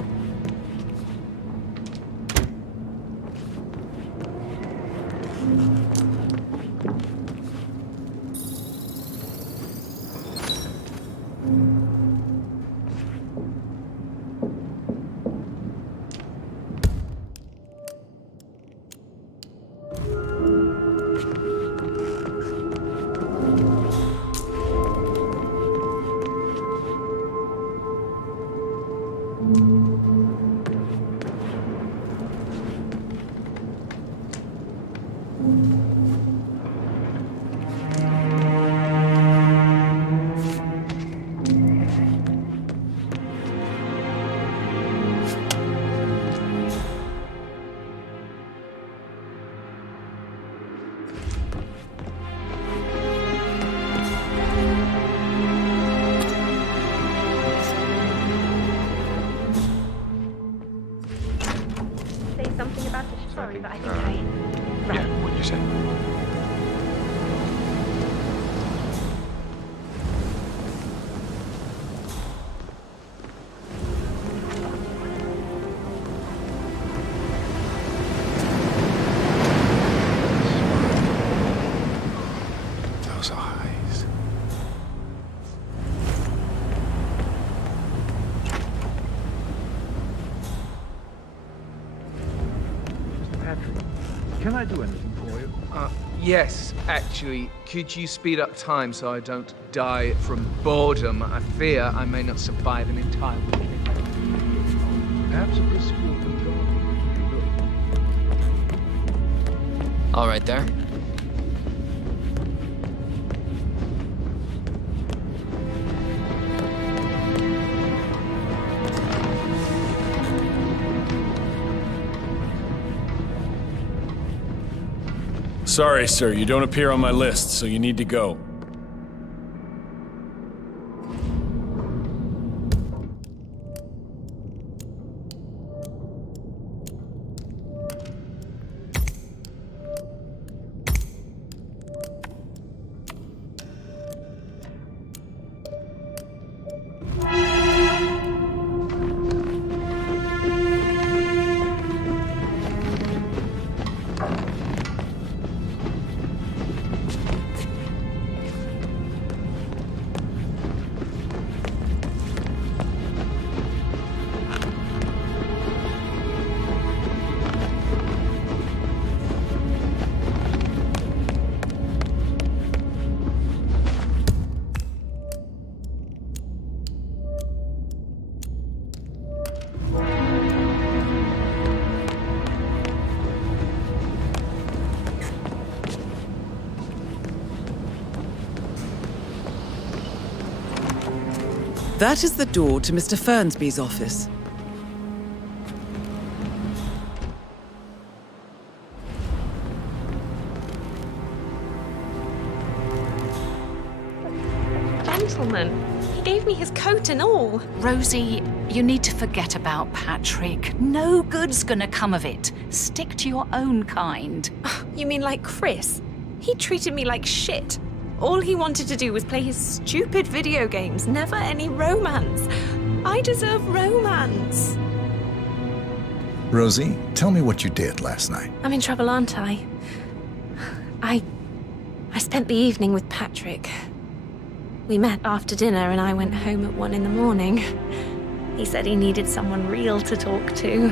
Say something about the sorry, but I think I... Yeah, what you say? Those eyes. Patrick, can I do anything for you? Yes, actually. Could you speed up time so I don't die from boredom? I fear I may not survive an entire week. Perhaps a brisk walk in the garden. All right there. Sorry, sir, you don't appear on my list, so you need to go. That is the door to Mr. Fernsby's office. Gentleman. He gave me his coat and all. Rosie, you need to forget about Patrick. No good's gonna come of it. Stick to your own kind. You mean like Chris? He treated me like shit. All he wanted to do was play his stupid video games, never any romance. I deserve romance. Rosie, tell me what you did last night. I'm in trouble, aren't I? I spent the evening with Patrick. We met after dinner and I went home at 1 in the morning. He said he needed someone real to talk to.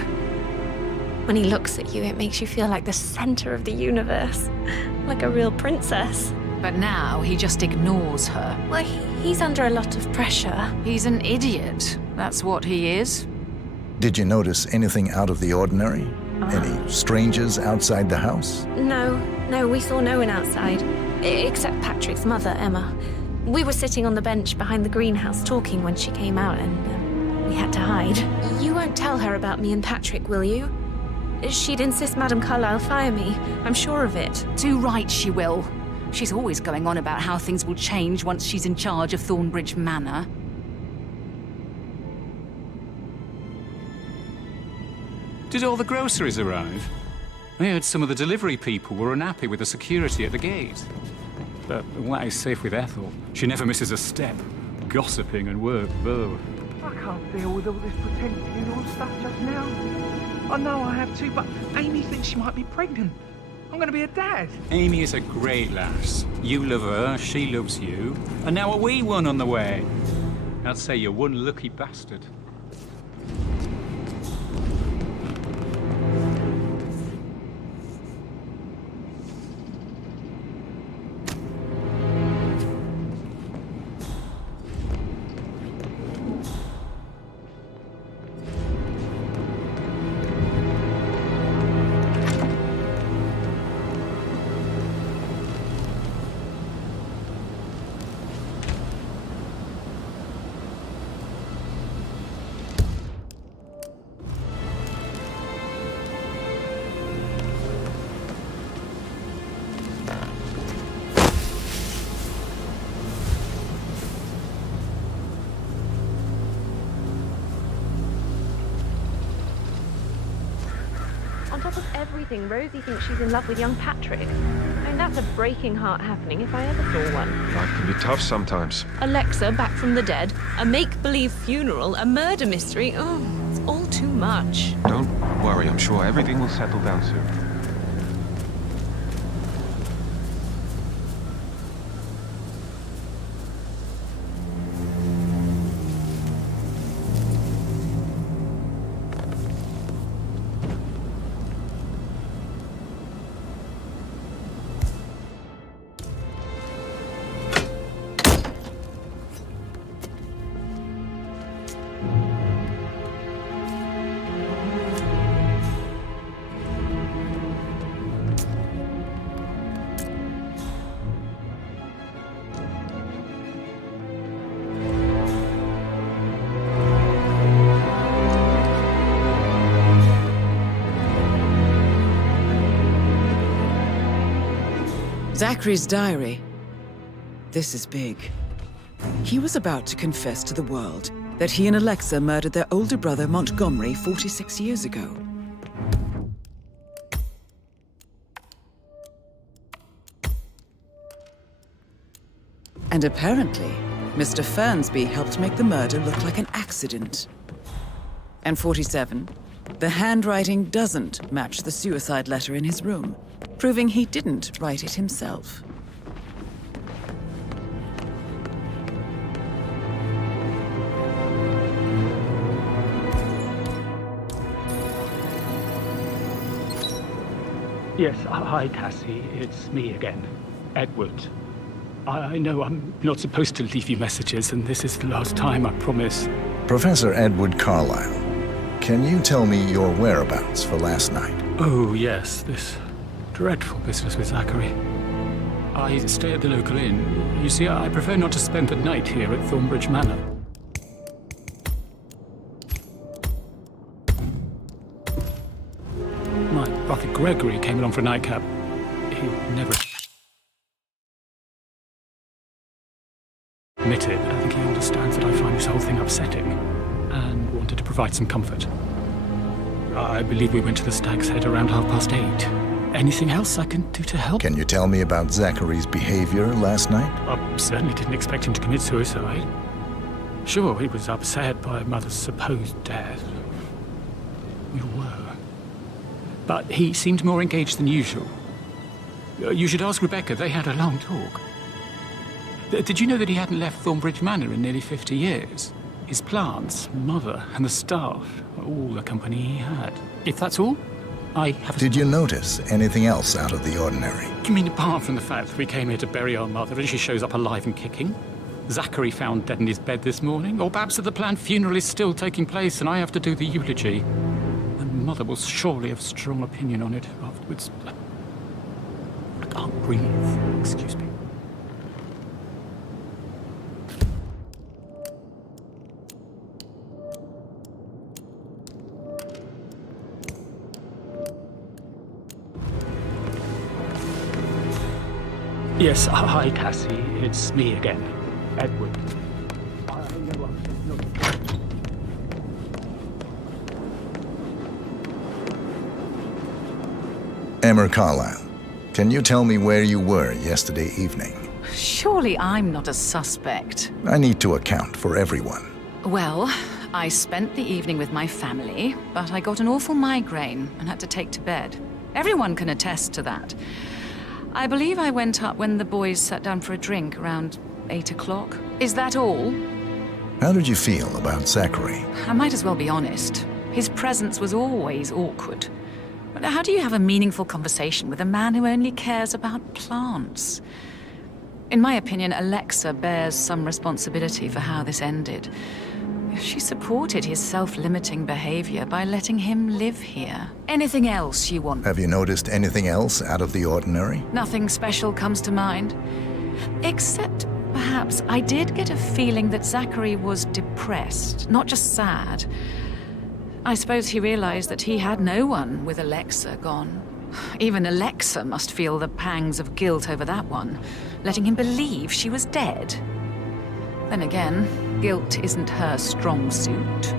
When he looks at you, it makes you feel like the center of the universe, like a real princess. But now he just ignores her. Well, he's under a lot of pressure. He's an idiot. That's what he is. Did you notice anything out of the ordinary? Any strangers outside the house? No, we saw no one outside, except Patrick's mother, Emma. We were sitting on the bench behind the greenhouse talking when she came out and we had to hide. You won't tell her about me and Patrick, will you? She'd insist Madame Carlyle fire me. I'm sure of it. Too right she will. She's always going on about how things will change once she's in charge of Thornbridge Manor. Did all the groceries arrive? I heard some of the delivery people were unhappy with the security at the gate. But what is safe with Ethel? She never misses a step. Gossiping and work, though. I can't deal with all this pretend funeral stuff just now. I know I have to, but Amy thinks she might be pregnant. I'm going to be a dad. Amy is a great lass. You love her, she loves you. And now a wee one on the way. I'd say you're one lucky bastard. On top of everything, Rosie thinks she's in love with young Patrick. I mean, that's a breaking heart happening if I ever saw one. Life can be tough sometimes. Alexa back from the dead, a make-believe funeral, a murder mystery. Oh, it's all too much. Don't worry, I'm sure everything will settle down soon. Zachary's diary. This is big. He was about to confess to the world that he and Alexa murdered their older brother Montgomery 46 years ago. And apparently, Mr. Fernsby helped make the murder look like an accident. And 47, the handwriting doesn't match the suicide letter in his room, proving he didn't write it himself. Yes, hi, Cassie. It's me again, Edward. I know I'm not supposed to leave you messages, and this is the last time, I promise. Professor Edward Carlyle, can you tell me your whereabouts for last night? Oh, yes, this dreadful business with Zachary. I stay at the local inn. You see, I prefer not to spend the night here at Thornbridge Manor. Brother Gregory came along for a nightcap. He never admitted, but I think he understands that I find this whole thing upsetting and wanted to provide some comfort. I believe we went to the Stag's Head around 8:30. Anything else I can do to help? Can you tell me about Zachary's behavior last night? I certainly didn't expect him to commit suicide. Sure, he was upset by Mother's supposed death. We were. But he seemed more engaged than usual. You should ask Rebecca. They had a long talk. Did you know that he hadn't left Thornbridge Manor in nearly 50 years? His plants, Mother, and the staff, all the company he had. If that's all, I have... Did you notice anything else out of the ordinary? You mean apart from the fact that we came here to bury our mother and she shows up alive and kicking? Zachary found dead in his bed this morning? Or perhaps that the planned funeral is still taking place and I have to do the eulogy? And Mother will surely have strong opinion on it afterwards. I can't breathe. Excuse me. Yes, hi, Cassie. It's me again, Edward. Emma Carlyle, can you tell me where you were yesterday evening? Surely I'm not a suspect. I need to account for everyone. Well, I spent the evening with my family, but I got an awful migraine and had to take to bed. Everyone can attest to that. I believe I went up when the boys sat down for a drink around 8 o'clock. Is that all? How did you feel about Zachary? I might as well be honest. His presence was always awkward. But how do you have a meaningful conversation with a man who only cares about plants? In my opinion, Alexa bears some responsibility for how this ended. She supported his self-limiting behavior by letting him live here. Anything else you want? Have you noticed anything else out of the ordinary? Nothing special comes to mind. Except, perhaps, I did get a feeling that Zachary was depressed, not just sad. I suppose he realized that he had no one with Alexa gone. Even Alexa must feel the pangs of guilt over that one, letting him believe she was dead. Then again, guilt isn't her strong suit.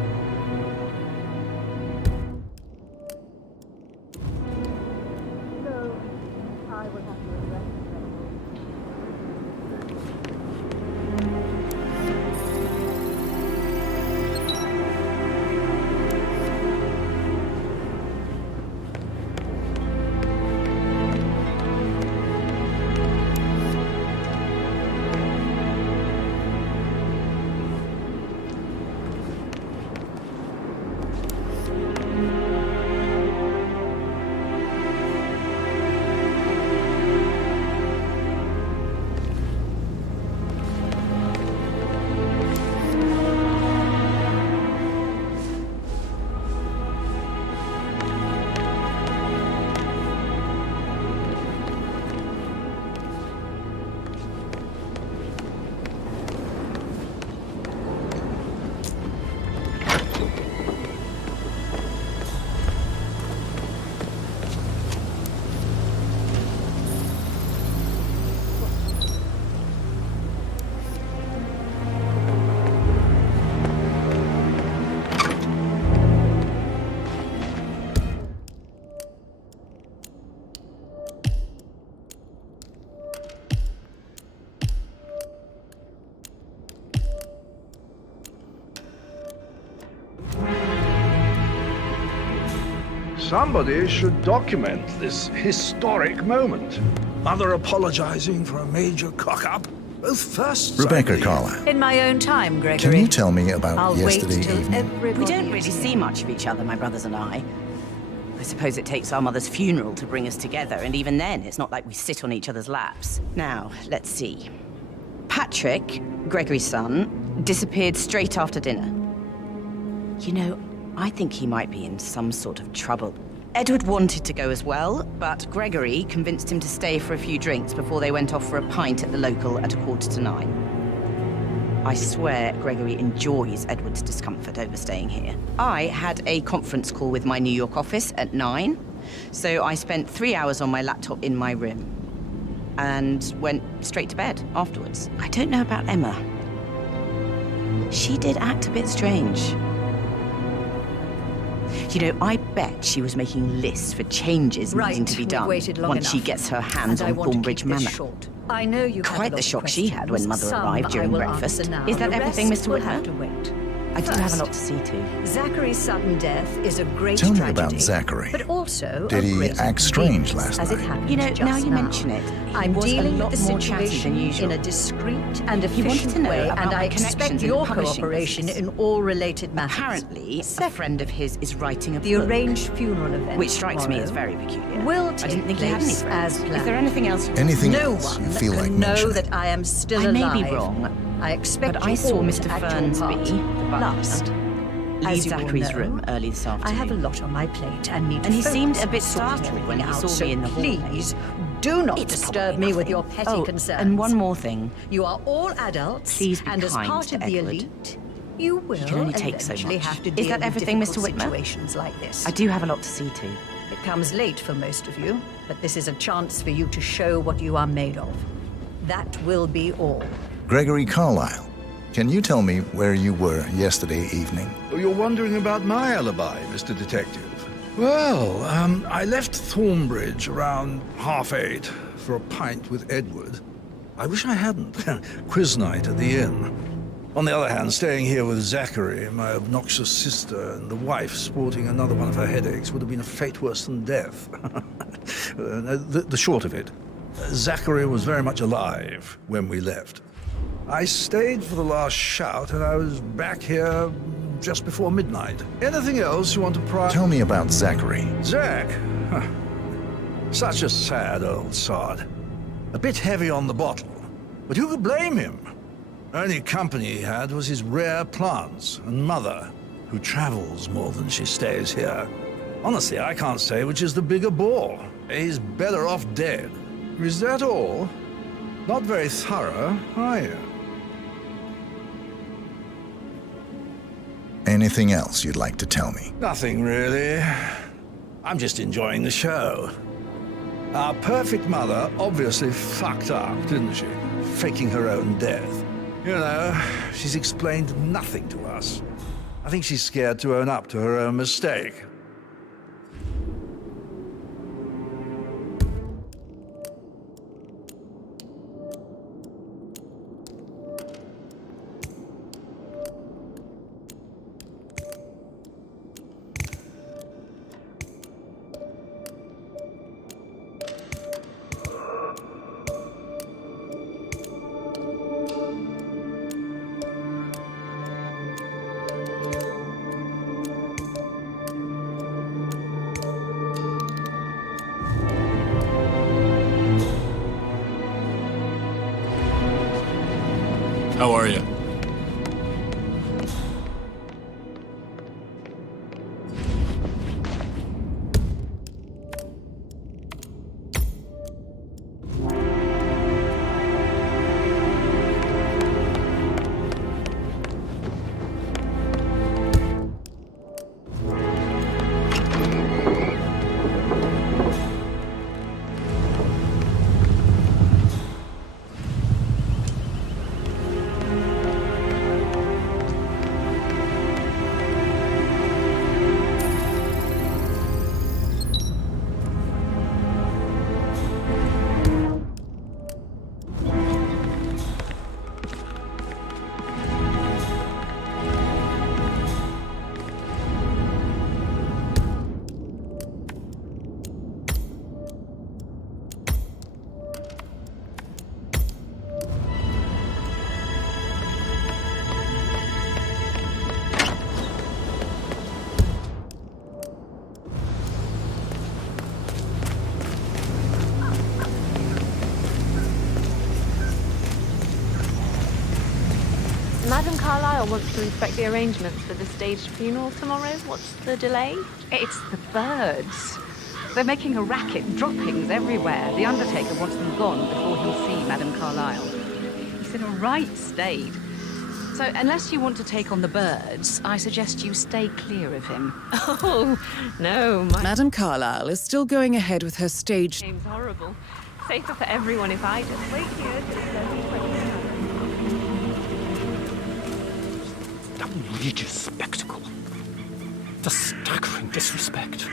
Somebody should document this historic moment. Mother apologizing for a major cock-up. Both firsts. Rebecca Carlyle, In my own time, Gregory. can you tell me about I'll yesterday wait till evening? everybody We don't is really here. see much of each other, my brothers and I. I suppose it takes our mother's funeral to bring us together, and even then, it's not like we sit on each other's laps. Now, let's see. Patrick, Gregory's son, disappeared straight after dinner. You know, I think he might be in some sort of trouble. Edward wanted to go as well, but Gregory convinced him to stay for a few drinks before they went off for a pint at the local at 9:15. I swear Gregory enjoys Edward's discomfort over staying here. I had a conference call with my New York office at 9. So I spent 3 hours on my laptop in my room and went straight to bed afterwards. I don't know about Emma. She did act a bit strange. You know, I bet she was making lists for changes needing to be done once she gets her hands on Thornbridge Manor. I know you Quite the shock she had when Mother arrived during breakfast. Is that everything, Mr. Whitmer? I do have a lot to see to. Zachary's sudden death is a great Tell me tragedy, about Zachary. but also Did a he great act strange inconvenience, last as it night? happened You know, just now you mention it, I'm was a dealing lot with the more chatty than situation usual. in a discreet and He wanted efficient to know way, about and my I connections expect in the your publishing cooperation business. in all related matters. Apparently, a friend of his is writing a The book, arranged funeral event, which strikes me as tomorrow, very peculiar. will I take didn't think he had any place friends. as Is planned. there anything else? Anything no else you one feel can like know mentioning? that I am still I alive. may be wrong, I expect but you I saw all Mr. at your Fernsby, party. the butler, Last. leave As you all Zachary's know, room early this afternoon. I have a lot on my plate and need to And he focus seemed a on bit sorting startled when he everything saw out, me in the so hallway. please do not It's disturb probably me with nothing. your petty Oh, concerns. and one more thing. You are all adults, Please be and as kind part to of the Edward. elite, you will can only take so eventually much. have to Is deal that with everything, Mr. difficult Whitmer? situations like this. I do have a lot to see to. It comes late for most of you, but this is a chance for you to show what you are made of. That will be all. Gregory Carlyle, can you tell me where you were yesterday evening? You're wondering about my alibi, Mr. Detective. Well, I left Thornbridge around 8:30 for a pint with Edward. I wish I hadn't. Quiz night at the inn. On the other hand, staying here with Zachary, my obnoxious sister, and the wife sporting another one of her headaches would have been a fate worse than death. The short of it, Zachary was very much alive when we left. I stayed for the last shout, and I was back here just before midnight. Anything else you want to pry? Tell me about Zachary. Zach? Huh. Such a sad old sod. A bit heavy on the bottle. But who could blame him? Only company he had was his rare plants and mother, who travels more than she stays here. Honestly, I can't say which is the bigger bore. He's better off dead. Is that all? Not very thorough, are you? Anything else you'd like to tell me? Nothing really. I'm just enjoying the show. Our perfect mother obviously fucked up, didn't she? Faking her own death. You know, she's explained nothing to us. I think she's scared to own up to her own mistake. How are you? Madam Carlyle wants to inspect the arrangements for the staged funeral tomorrow. What's the delay? It's the birds. They're making a racket, droppings everywhere. The undertaker wants them gone before he'll see Madame Carlyle. He's in a right state. So, unless you want to take on the birds, I suggest you stay clear of him. Oh, no, my Madame Carlyle is still going ahead with her stage. name's horrible. Safer for everyone if I just wait here till slowly breaks down. Outrageous spectacle. The staggering disrespect.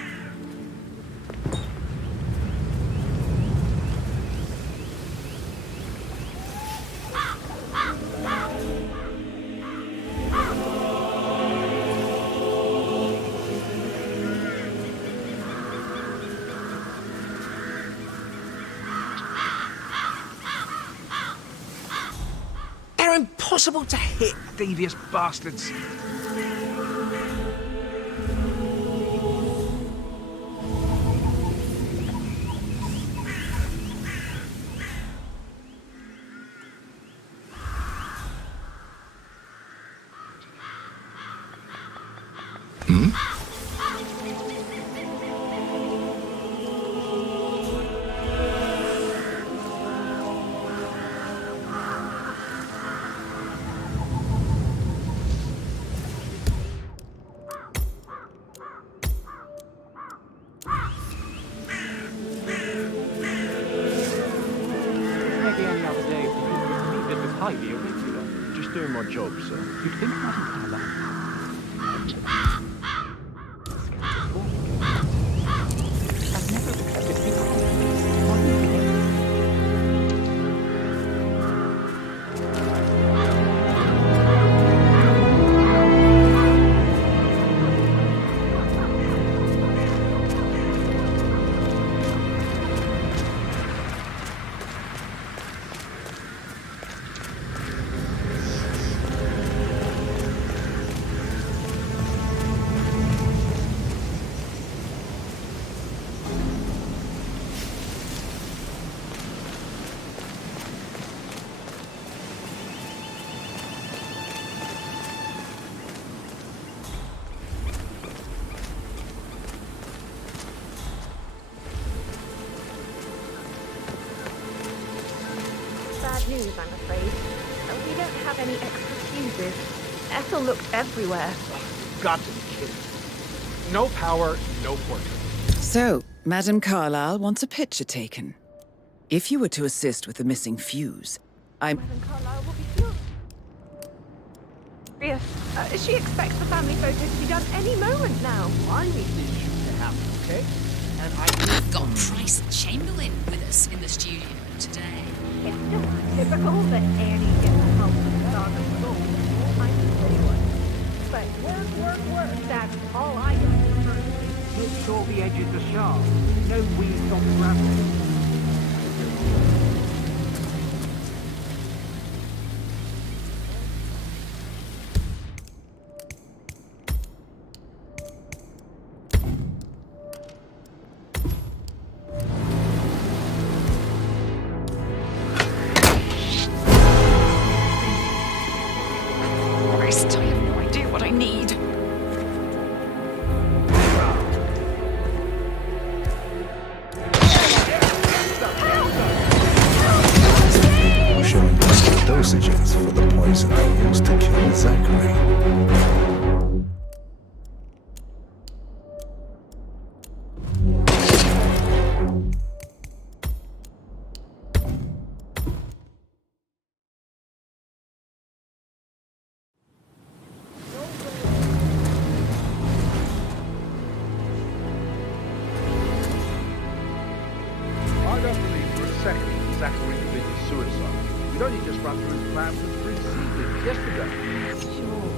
They're impossible to hit, devious bastards. Maybe any other day, if you could believe it was highly irregular. Just doing my job, sir. You'd think Madame Carlyle. I've never accepted people. Why do you think? Bad news, I'm afraid. We don't have any extra fuses. Ethel looked everywhere. Got to be kidding. No power, no portrait. So, Madame Carlyle wants a picture taken. If you were to assist with the missing fuse, Madame Carlyle will be furious. She expects the family photo to be done any moment now. I need this shoot to happen, okay? And We've got Price Chamberlain with us in the studio today. It's just typical that Annie gets help with the dog of gold and all kinds of silly ones. But work, that's all I do. make sure the edges are sharp. No weeds on the gravel. Christ, I have no idea what I need. Showing us the dosages for the poison they used to kill Zachary. I don't believe for a second that Zachary committed suicide. We'd only just run through his plan for 3 seasons yesterday. Sure.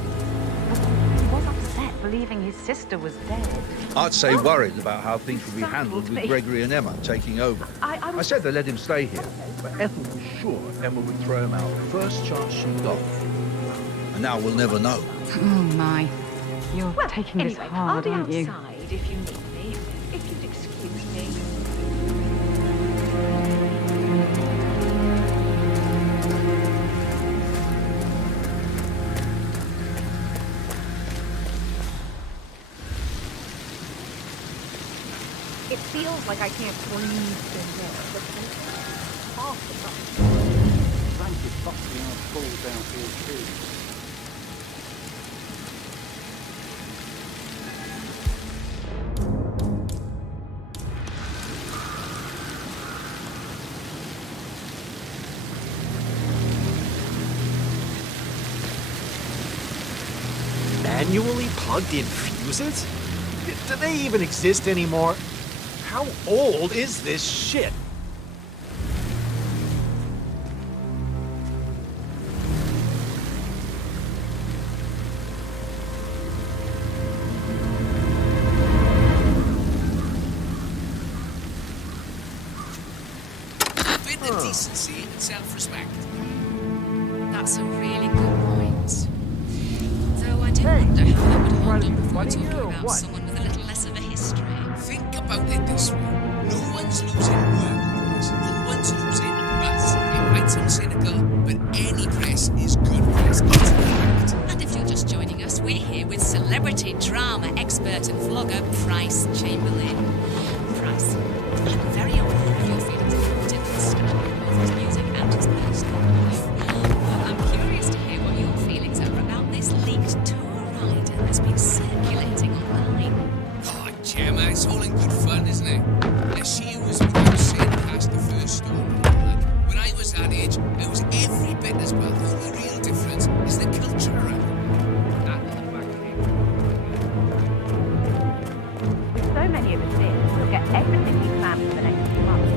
But he was upset, believing his sister was dead. I'd say worried about how things would be handled with Gregory and Emma taking over. I said they let him stay here, but Ethel was sure Emma would throw him out the first chance she got. And now we'll never know. Oh my. You're taking this Anyway, hard, I'll aren't be you? outside if you need me. If you'd excuse me. It feels like I can't breathe in there. The tension is off the top. Frank is busting our balls out here too. manually plugged-in fuses? Do they even exist anymore? How old is this shit? Bit of decency and self-respect. That's a really good point. Though I do wonder how that would hold up if we're talking about someone with a little less of a history. Think about it this way. No one's losing work over this. No one's losing us. It might sound cynical, but any press is good press. It's a fact. And if you're just joining us, we're here with celebrity drama expert and vlogger Bryce Chamberlain. Bryce, I'm very aware of your feelings of understanding both his music and his personal life. But I'm curious to hear what your feelings are about this leaked tour rider that's been circulating online. Oh, Gemma, it's all in good fun, isn't it? This year was without saying past the first storm. When I was that age, it was every bit as bad. The only real difference is the culture around it. With so many of us in, we'll get everything we planned for the next few months,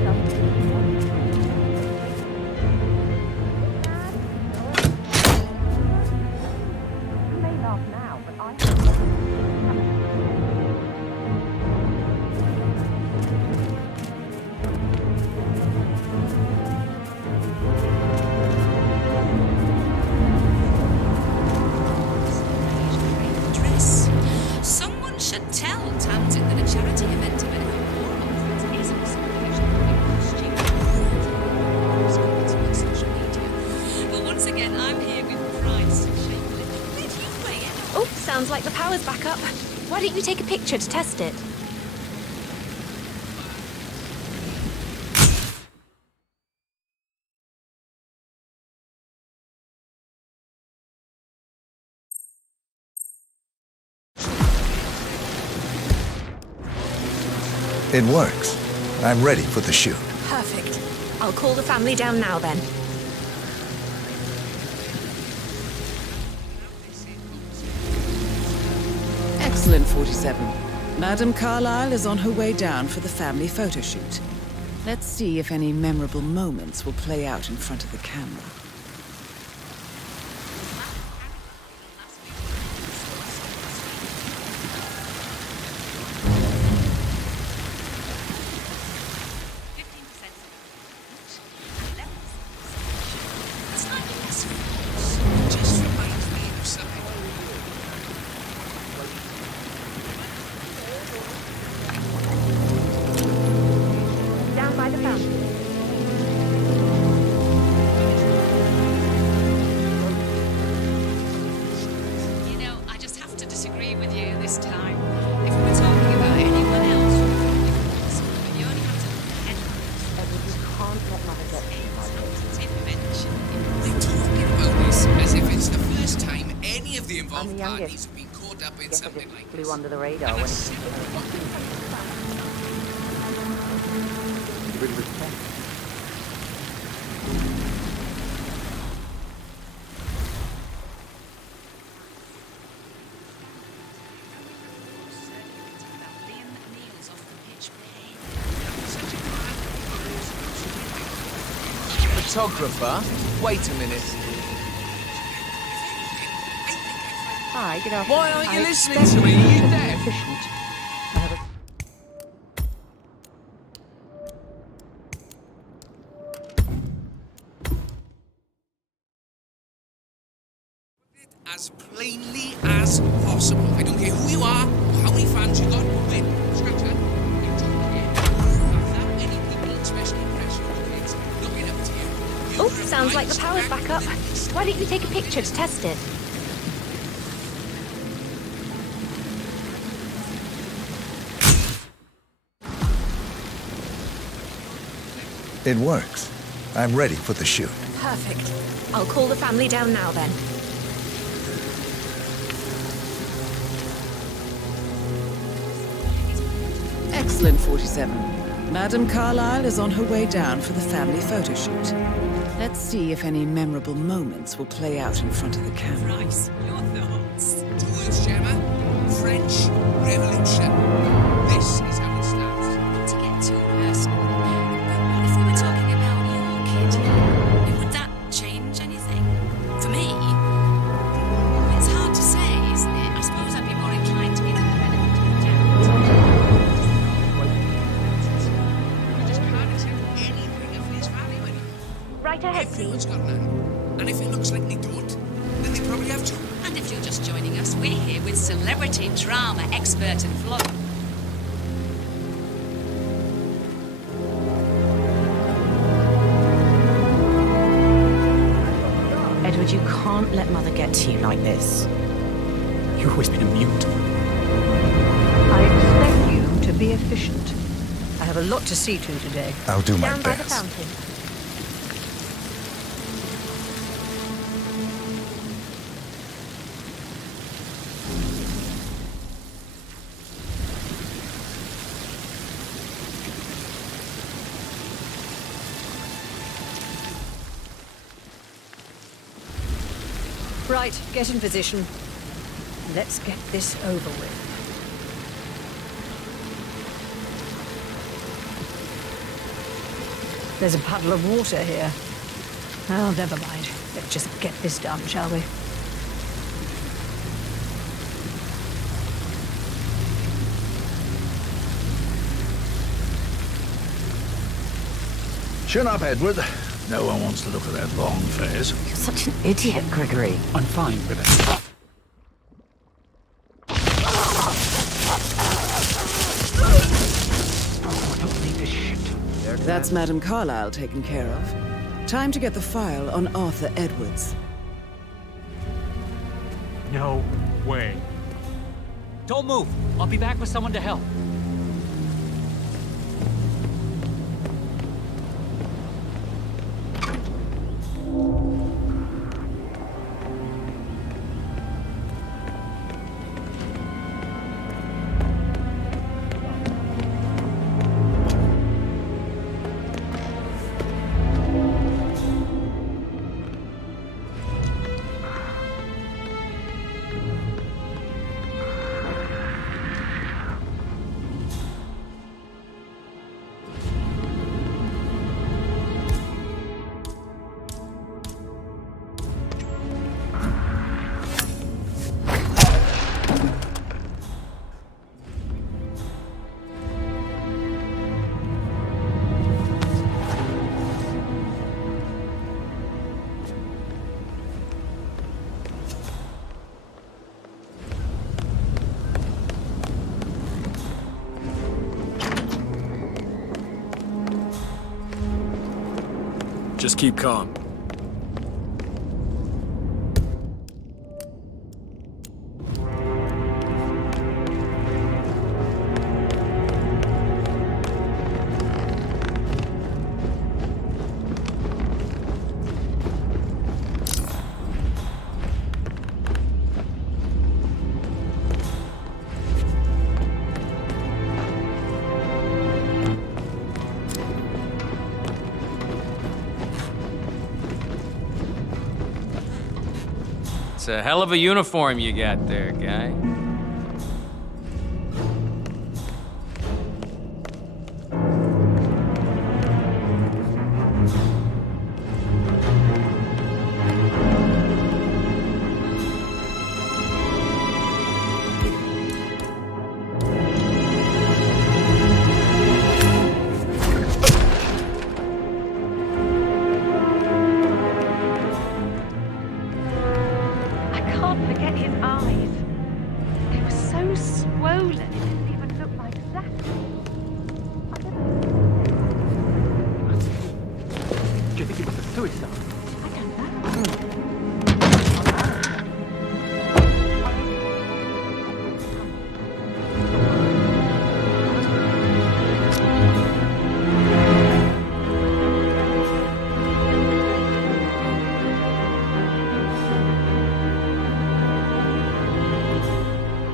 You may laugh now, but I Dress. Someone should tell Tamsin that a charity event of an immoral isn't supposed to be costume. On social media. But once again, I'm here with Bryce Chamberlain. Where do you weigh in? Oh, sounds like the power's back up. Why don't you take a picture to test it? It works. I'm ready for the shoot. Perfect. I'll call the family down now then. Excellent, 47. Madame Carlyle is on her way down for the family photo shoot. Let's see if any memorable moments will play out in front of the camera. Just reminds me of something. down by the fountain. You know, I just have to disagree with you this time. If we were talking about anyone else, you only have to look at They're talking about this as if it's the first time any of the involved parties have been caught up in something like this. Flew under the radar when Photographer? Wait a minute. Hi, good afternoon. Why aren't you I listening expect to me? Are you you to be deaf? efficient. I have a As plainly as possible. I don't care who you are or how many fans you got. Wait, scratch that. I don't care. Have that many people, especially impressionable kids, looking up to you. Oh, sounds like the power's back up. Why don't you take a picture to test it? It works. I'm ready for the shoot. Perfect. I'll call the family down now then. Excellent, 47. Madame Carlyle is on her way down for the family photo shoot. Let's see if any memorable moments will play out in front of the camera. Bryce, your thoughts? To news, Gemma. French Revolution. This is how it starts. Not to get too personal, but what if we were talking about your kid? Would that change anything? For me, it's hard to say, isn't it? I suppose I'd be more inclined to give them the benefit of the doubt. We just can't accept anything of face value anymore. Right ahead, Everyone's please. got an and if it looks like they don't, then they probably have to. And if you're just joining us, we're here with celebrity drama expert and vlogger. Edward, you can't let Mother get to you like this. You've always been a mute. I expect you to be efficient. I have a lot to see to today. I'll do my Down by the best. fountain. Right, get in position. Let's get this over with. There's a puddle of water here. Oh, never mind. Let's just get this done, shall we? Chin up, Edward. No one wants to look at that long face. You're such an idiot, Gregory. I'm fine with it. Oh, I don't need this shit. That's Madame Carlyle taken care of. Time to get the file on Arthur Edwards. No way. Don't move. I'll be back with someone to help. Just keep calm. It's a hell of a uniform you got there, guy. I can't forget his eyes. They were so swollen, it didn't even look like that. Do you think it was a suicide?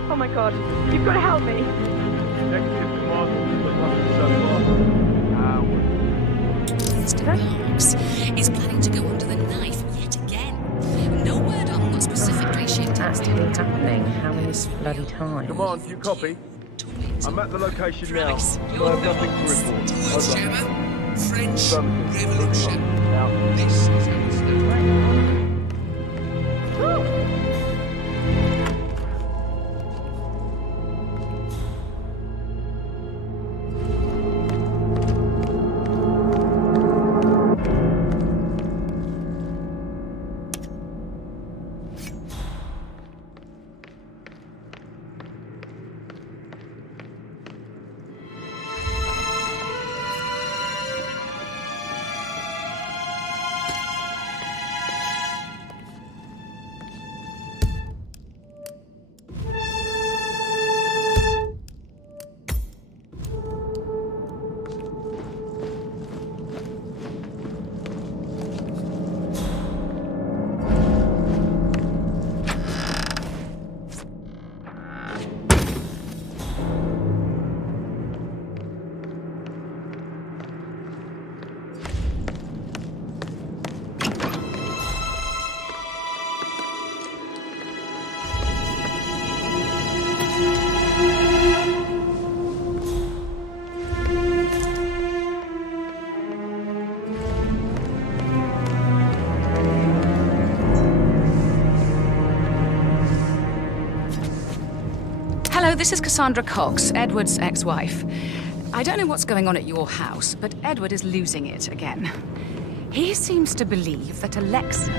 Oh my god, you've got to help me. Executive command was nothing so far. Mr. Marks is planning to go under the knife yet again. No word on what specifically she intends that still happening? How many bloody times? Come on, you copy? I'm at the location now. I have nothing to report. Over. French Affirmative. Revolution. Out. This is how it's done. Hello, this is Cassandra Cox, Edward's ex-wife. I don't know what's going on at your house, but Edward is losing it again. He seems to believe that Alexa...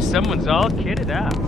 Someone's all kitted out.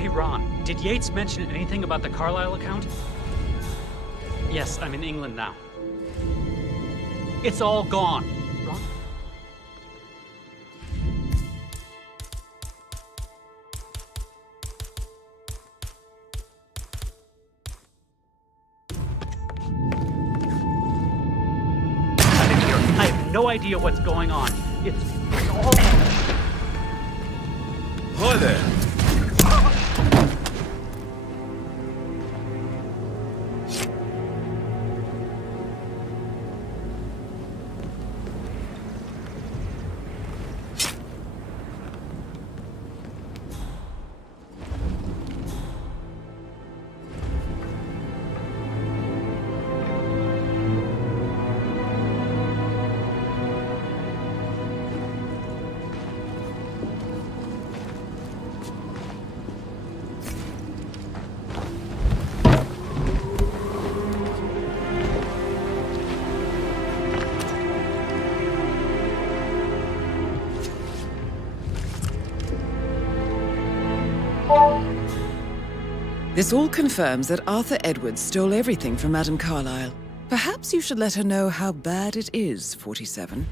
Hey, Ron, did Yates mention anything about the Carlisle account? Yes, I'm in England now. It's all gone. Ron? I'm in here. I have no idea what's going on. It's all... Hi there. This all confirms that Arthur Edwards stole everything from Madame Carlisle. Perhaps you should let her know how bad it is, 47.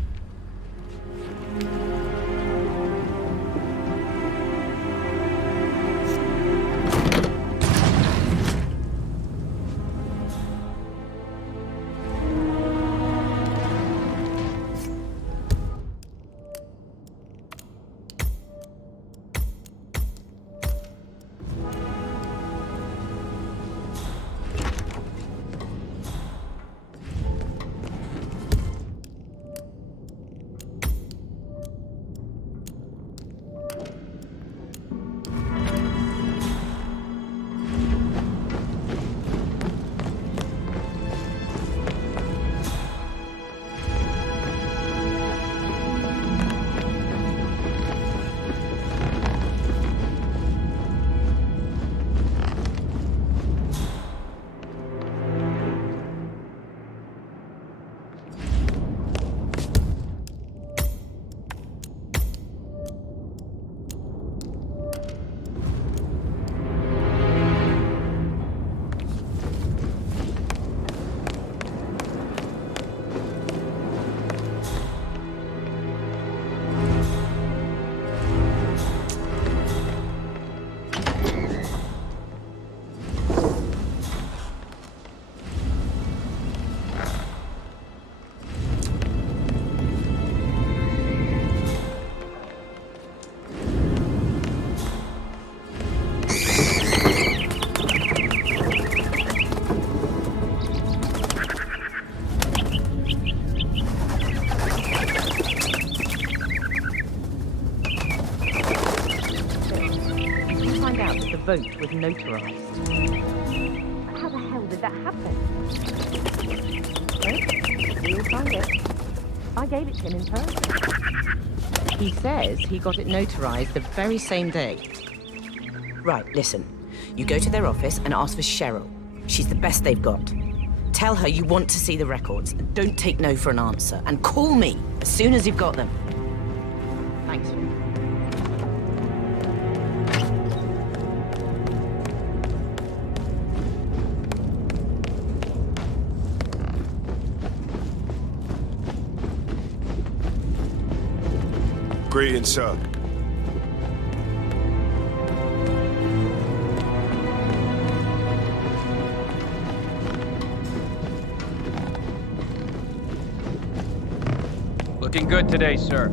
vote was notarized. How the hell did that happen? Well, we'll find it. I gave it to him in person. He says he got it notarized the very same day. Right, listen. You go to their office and ask for Cheryl. She's the best they've got. Tell her you want to see the records. Don't take no for an answer. And call me as soon as you've got them. Thanks. Greetings, sir. Looking good today, sir.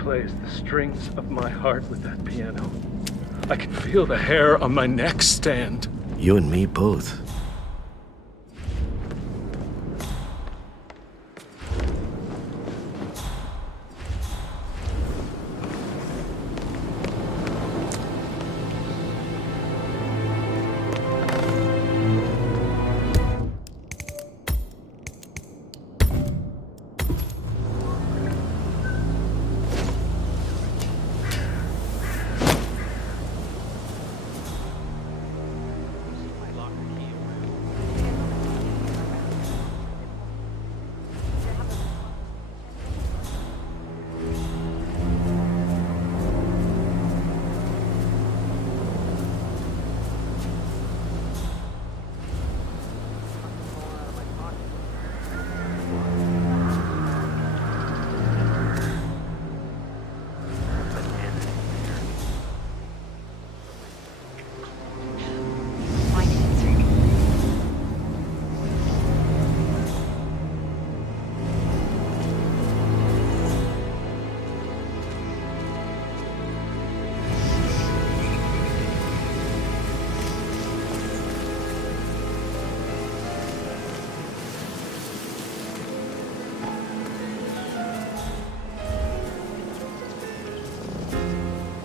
plays the strings of my heart with that piano. I can feel the hair on my neck stand. You and me both.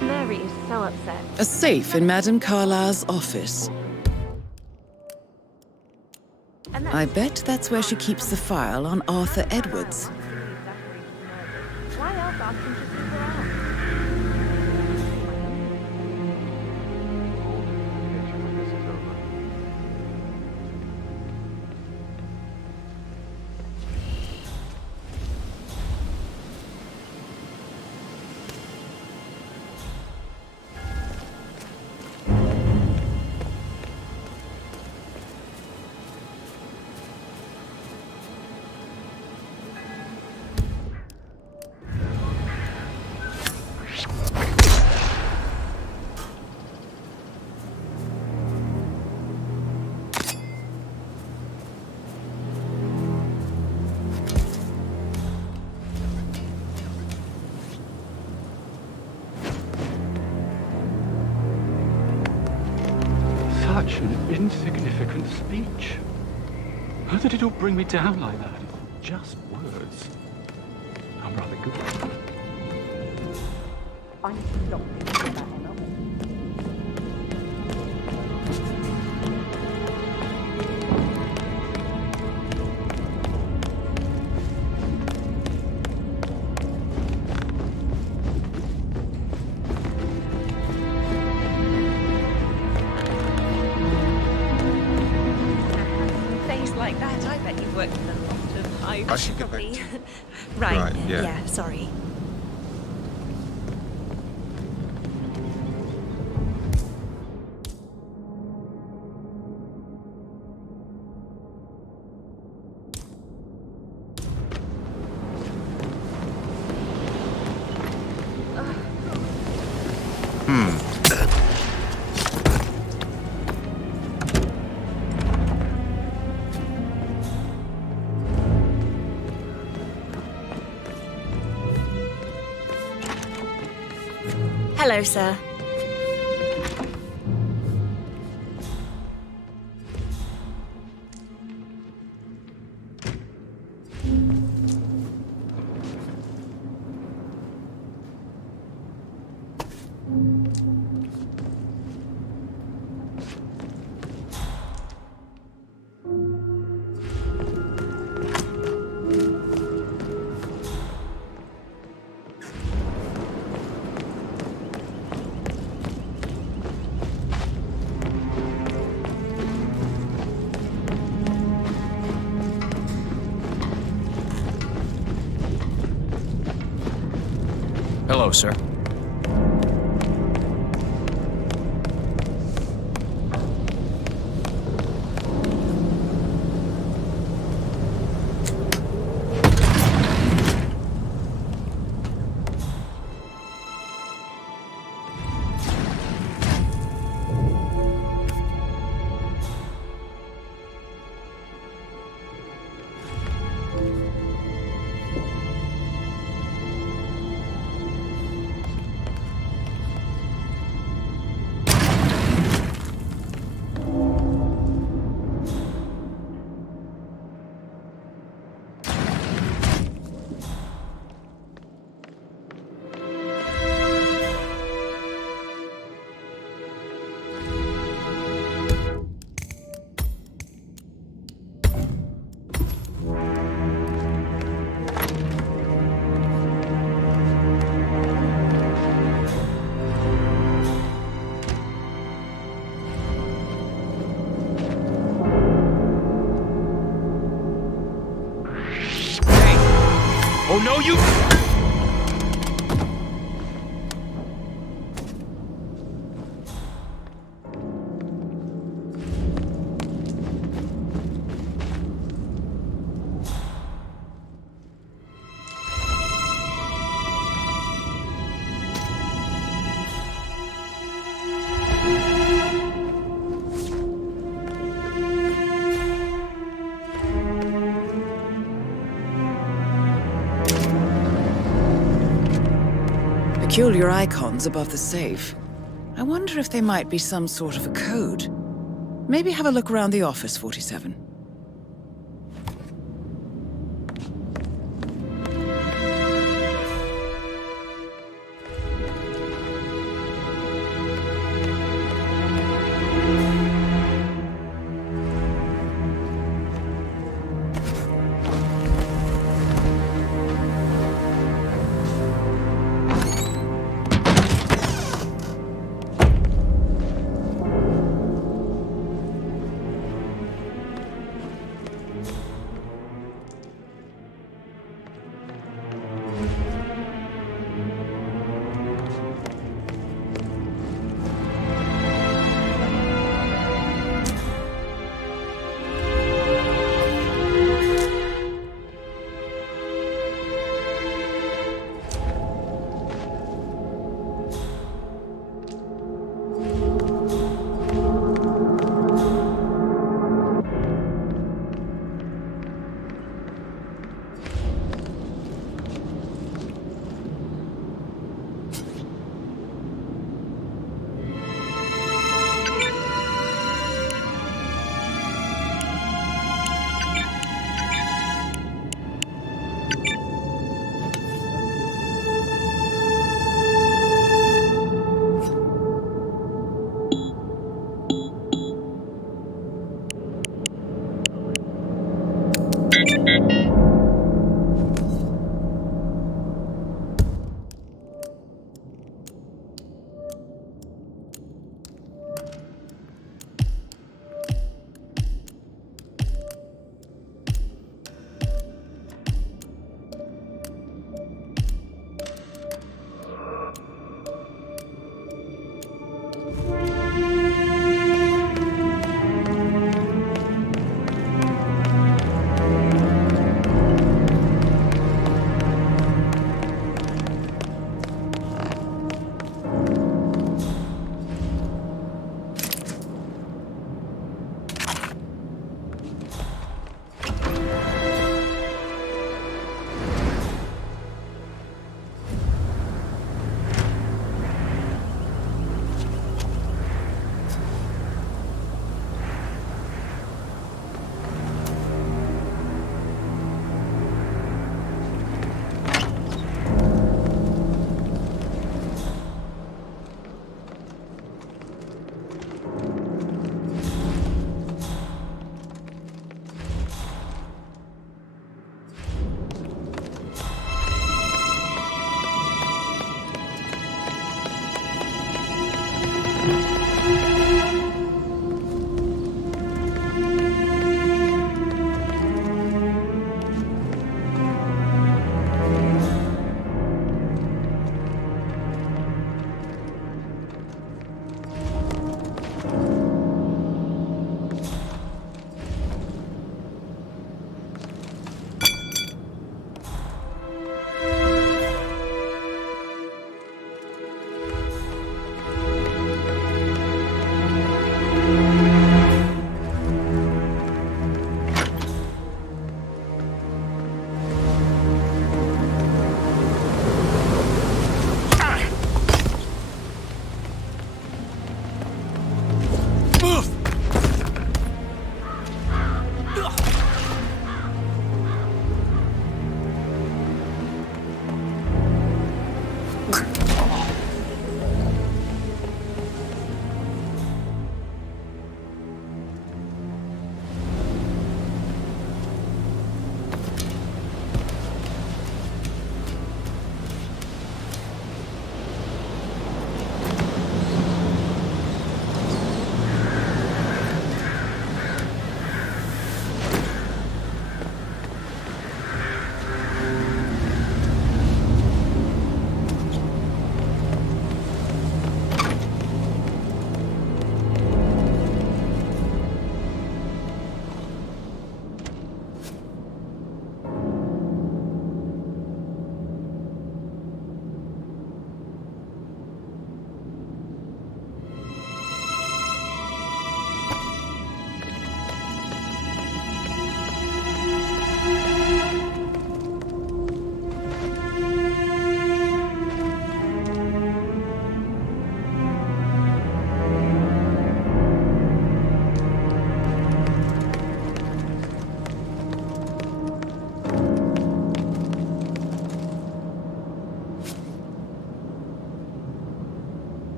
Mary is so upset. A safe in Madame Carlyle's office. I bet that's where she keeps the file on Arthur Edwards. Why else ask him to sleep her out? Such an insignificant speech. How did it all bring me down like that? Just words. I'm rather good. I need to stop thinking about Emma. Like that, I bet you've worked with a lot of high. I should get back Probably. to- Right. Right, yeah. Sorry. Hello, sir. Hello, sir. Oh no, you... Peculiar icons above the safe. I wonder if they might be some sort of a code. Maybe have a look around the office, 47.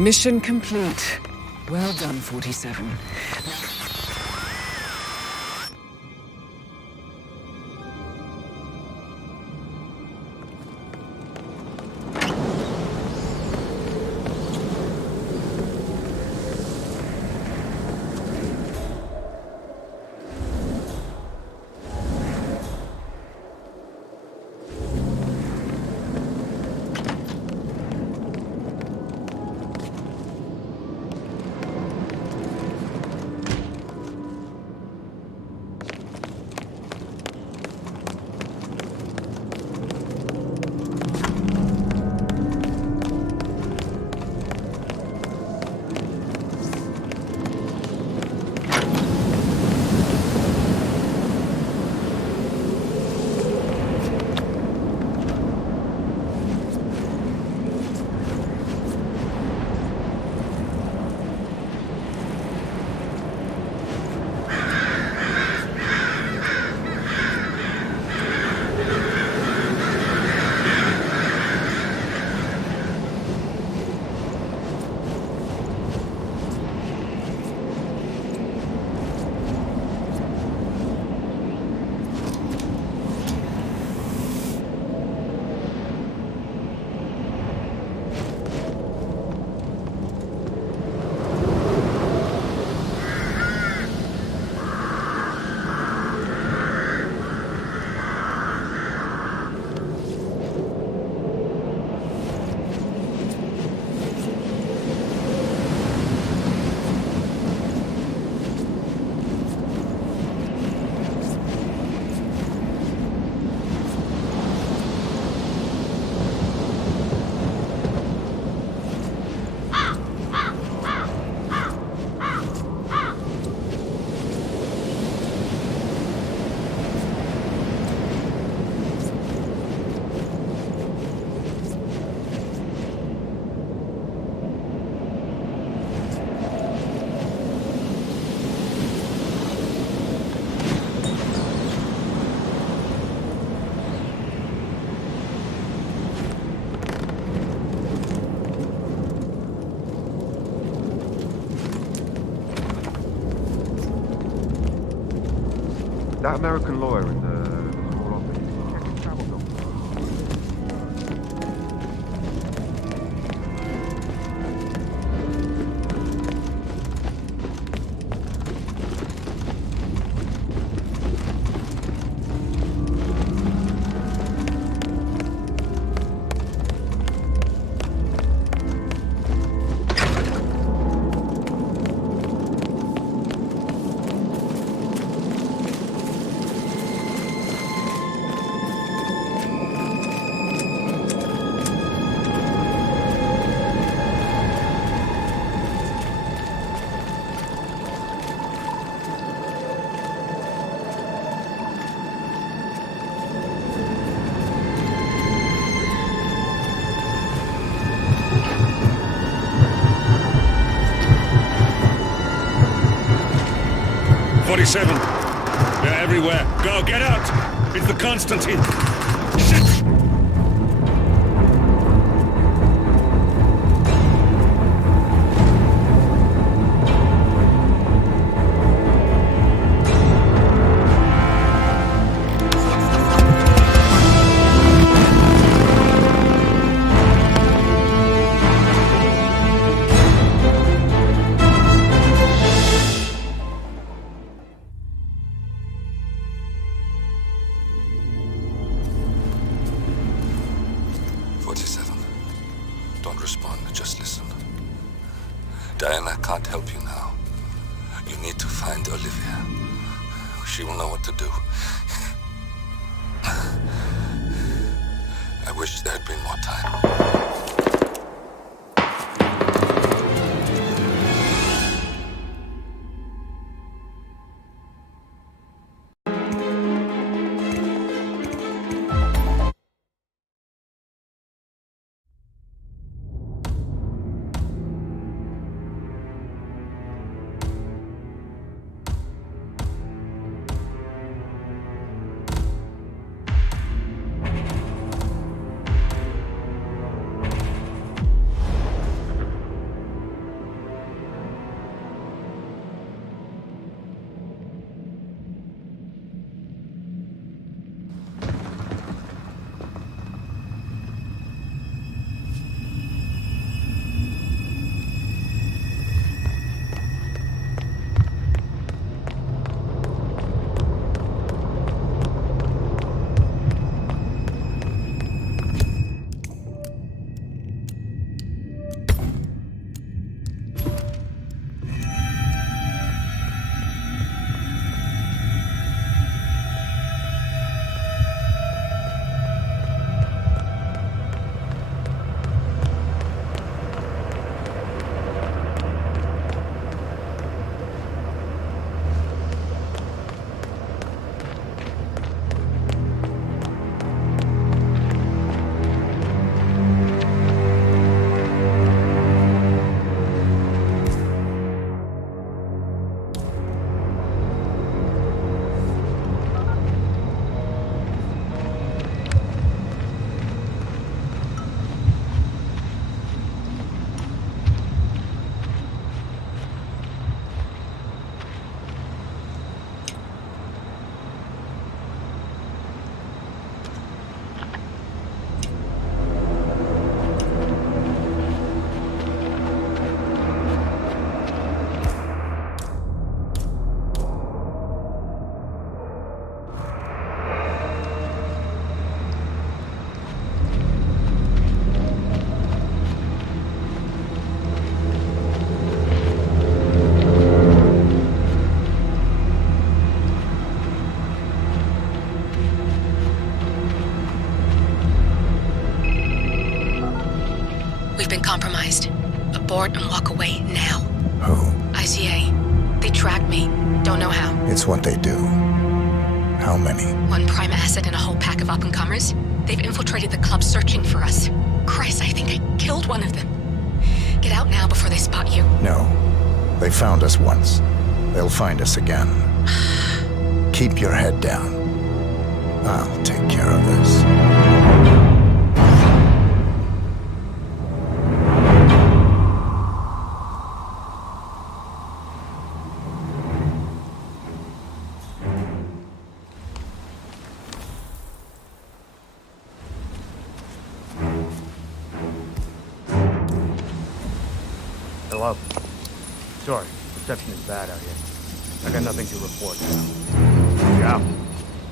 Mission complete. Well done, 47. That American lawyer in the small office, check his travel everywhere. Go, get out! It's the Constantine. Shit! Don't respond, just listen. Diana can't help you now. You need to find Olivia. She will know what to do. I wish there had been more time. Compromised. Abort and walk away now. Who? ICA. They tracked me. Don't know how. It's what they do. How many? One prime asset and a whole pack of up-and-comers. They've infiltrated the club searching for us. Christ, I think I killed one of them. Get out now before they spot you. No. They found us once. They'll find us again. Keep your head down. I'll take care of this. Hello? Sorry, reception is bad out here. I got nothing to report now. Joe,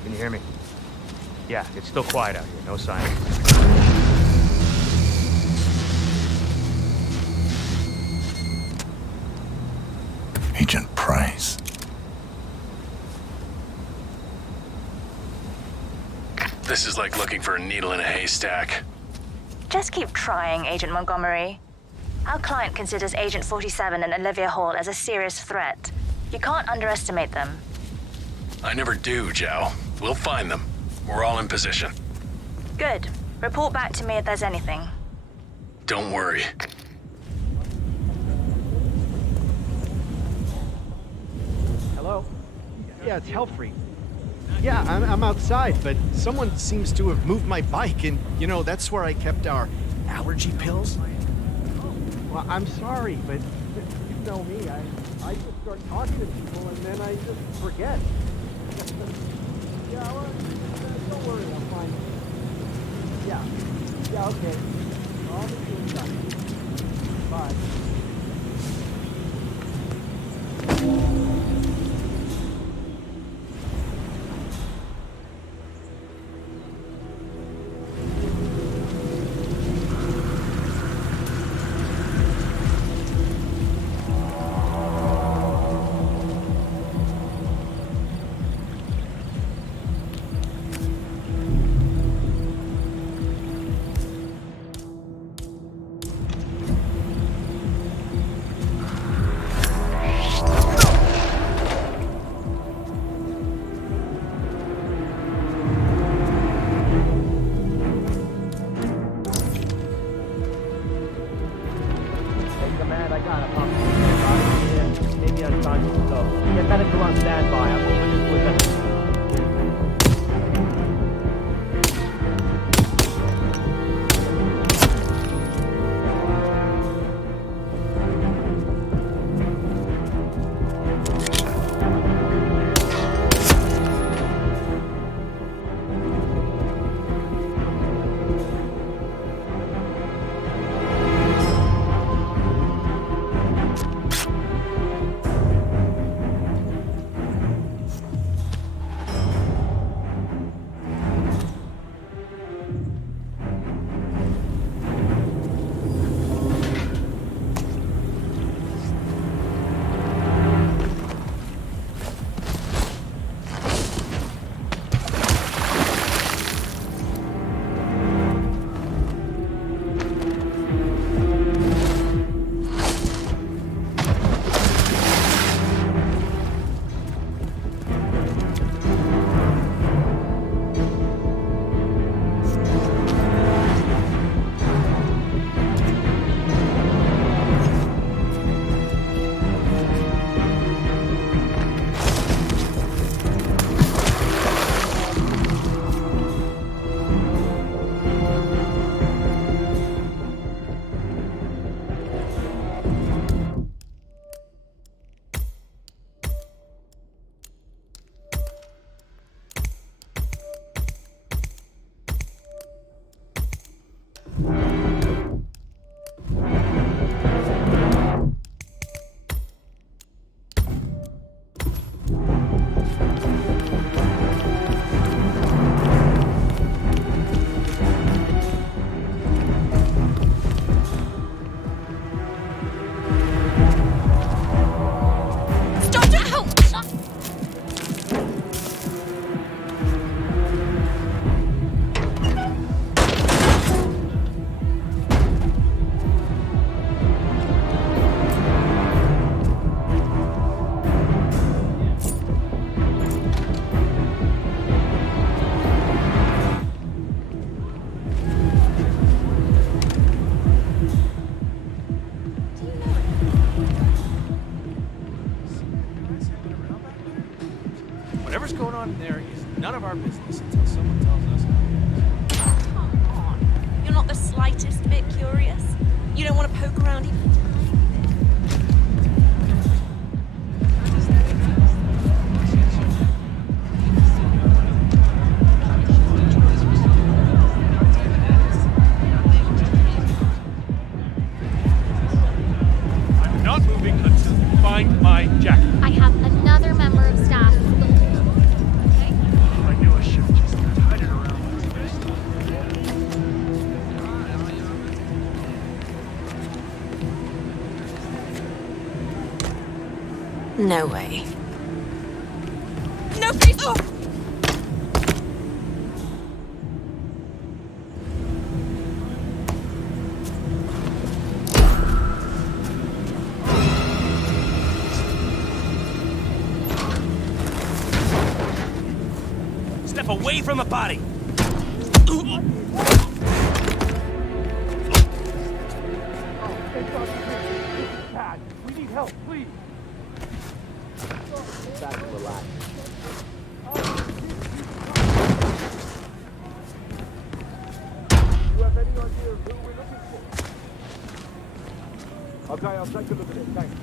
can you hear me? Yeah, it's still quiet out here, no sign. Agent Price. This is like looking for a needle in a haystack. Just keep trying, Agent Montgomery. Our client considers Agent 47 and Olivia Hall as a serious threat. You can't underestimate them. I never do, Joe. We'll find them. We're all in position. Good. Report back to me if there's anything. Don't worry. Hello? Yeah, it's Hellfree. Yeah, I'm outside, but someone seems to have moved my bike, and, you know, that's where I kept our allergy pills. Well, I'm sorry, but you know me. I just start talking to people, and then I just forget. Yeah, well, don't worry, I'll find it. Yeah, okay. I'll be doing that. Bye. Whatever's going on in there is none of our business until someone tells us. Come on. You're not the slightest bit curious? You don't want to poke around even a tiny I'm not moving until you find my jacket. I have another member of staff. Okay? I knew I should have just tied it around. No way. No, please! Oh! Step away from the body! Dad, we need help, please! Back to relax. Okay, I'll take a look at it. Thanks.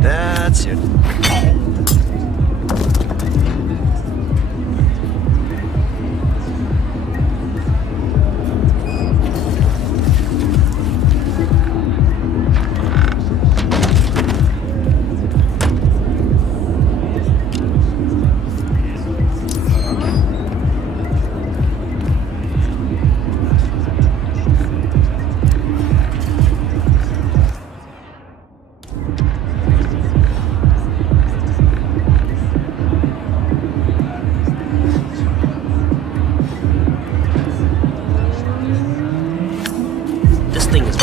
That's it. This thing is...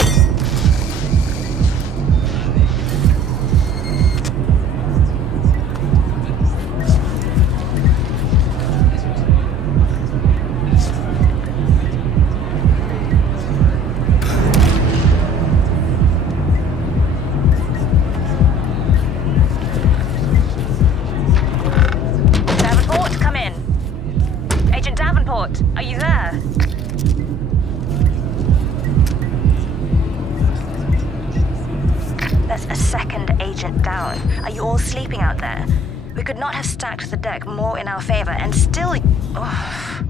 Davenport, come in. Agent Davenport, are you there? That's a second agent down. Are you all sleeping out there? We could not have stacked the deck more in our favor and still... Oh.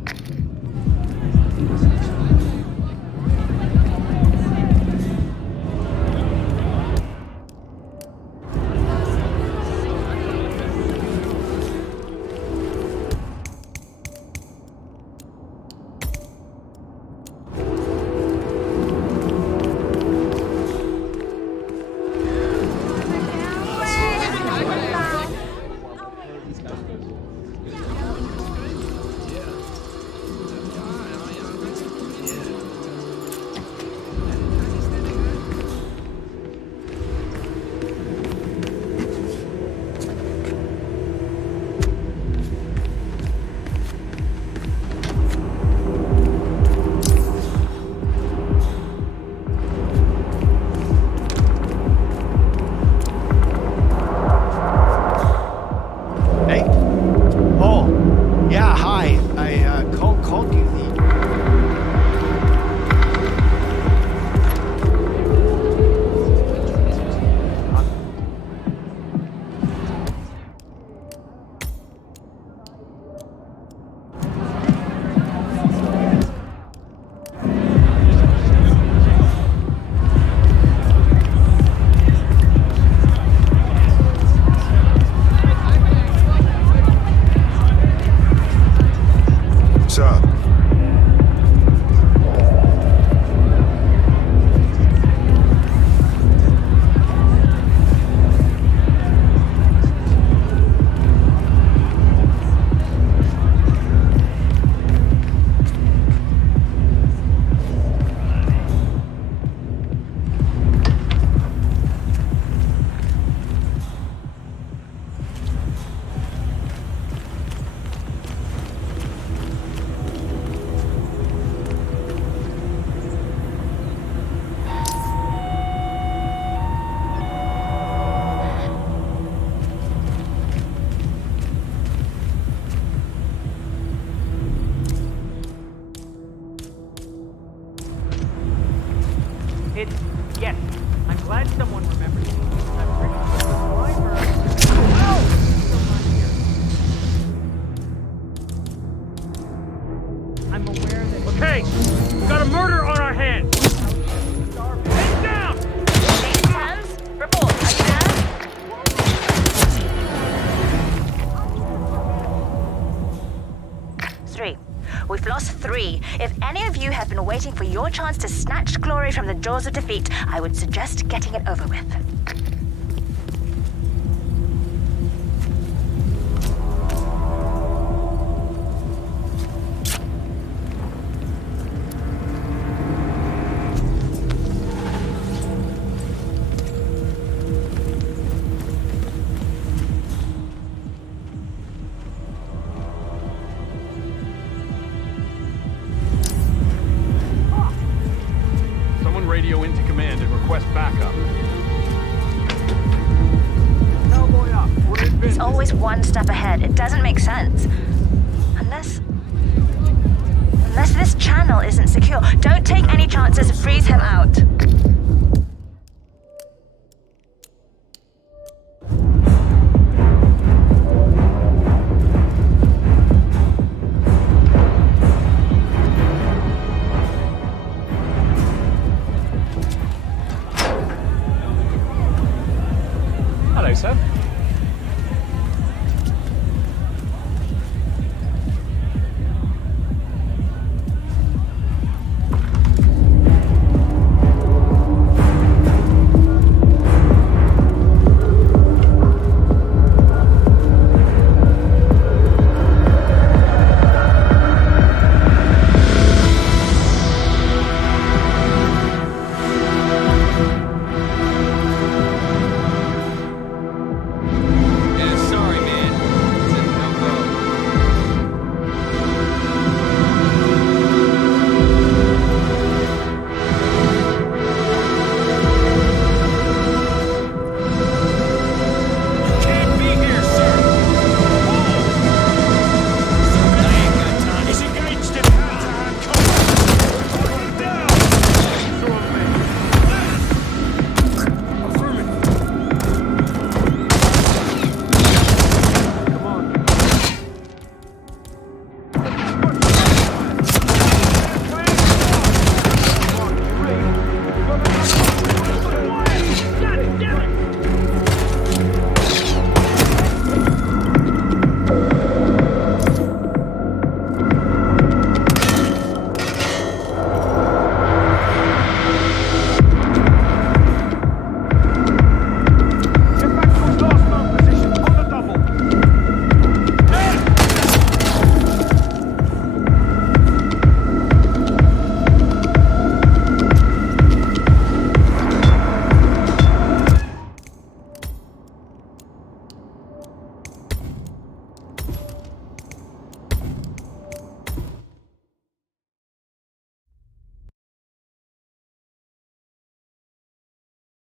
kid. Yes, I'm glad someone remembers me. I'm pretty sure the driver... I'm aware that... Okay, we got a murder on our hands. Head down! Hands, report. Are you there? Three. We've lost 3. If any of you have been waiting for your chance to snatch glory from the jaws of defeat, I would suggest getting it over with. Radio into command and request backup. Cowboy up. He's always one step ahead. It doesn't make sense. Unless this channel isn't secure. Don't take any chances. Freeze him out.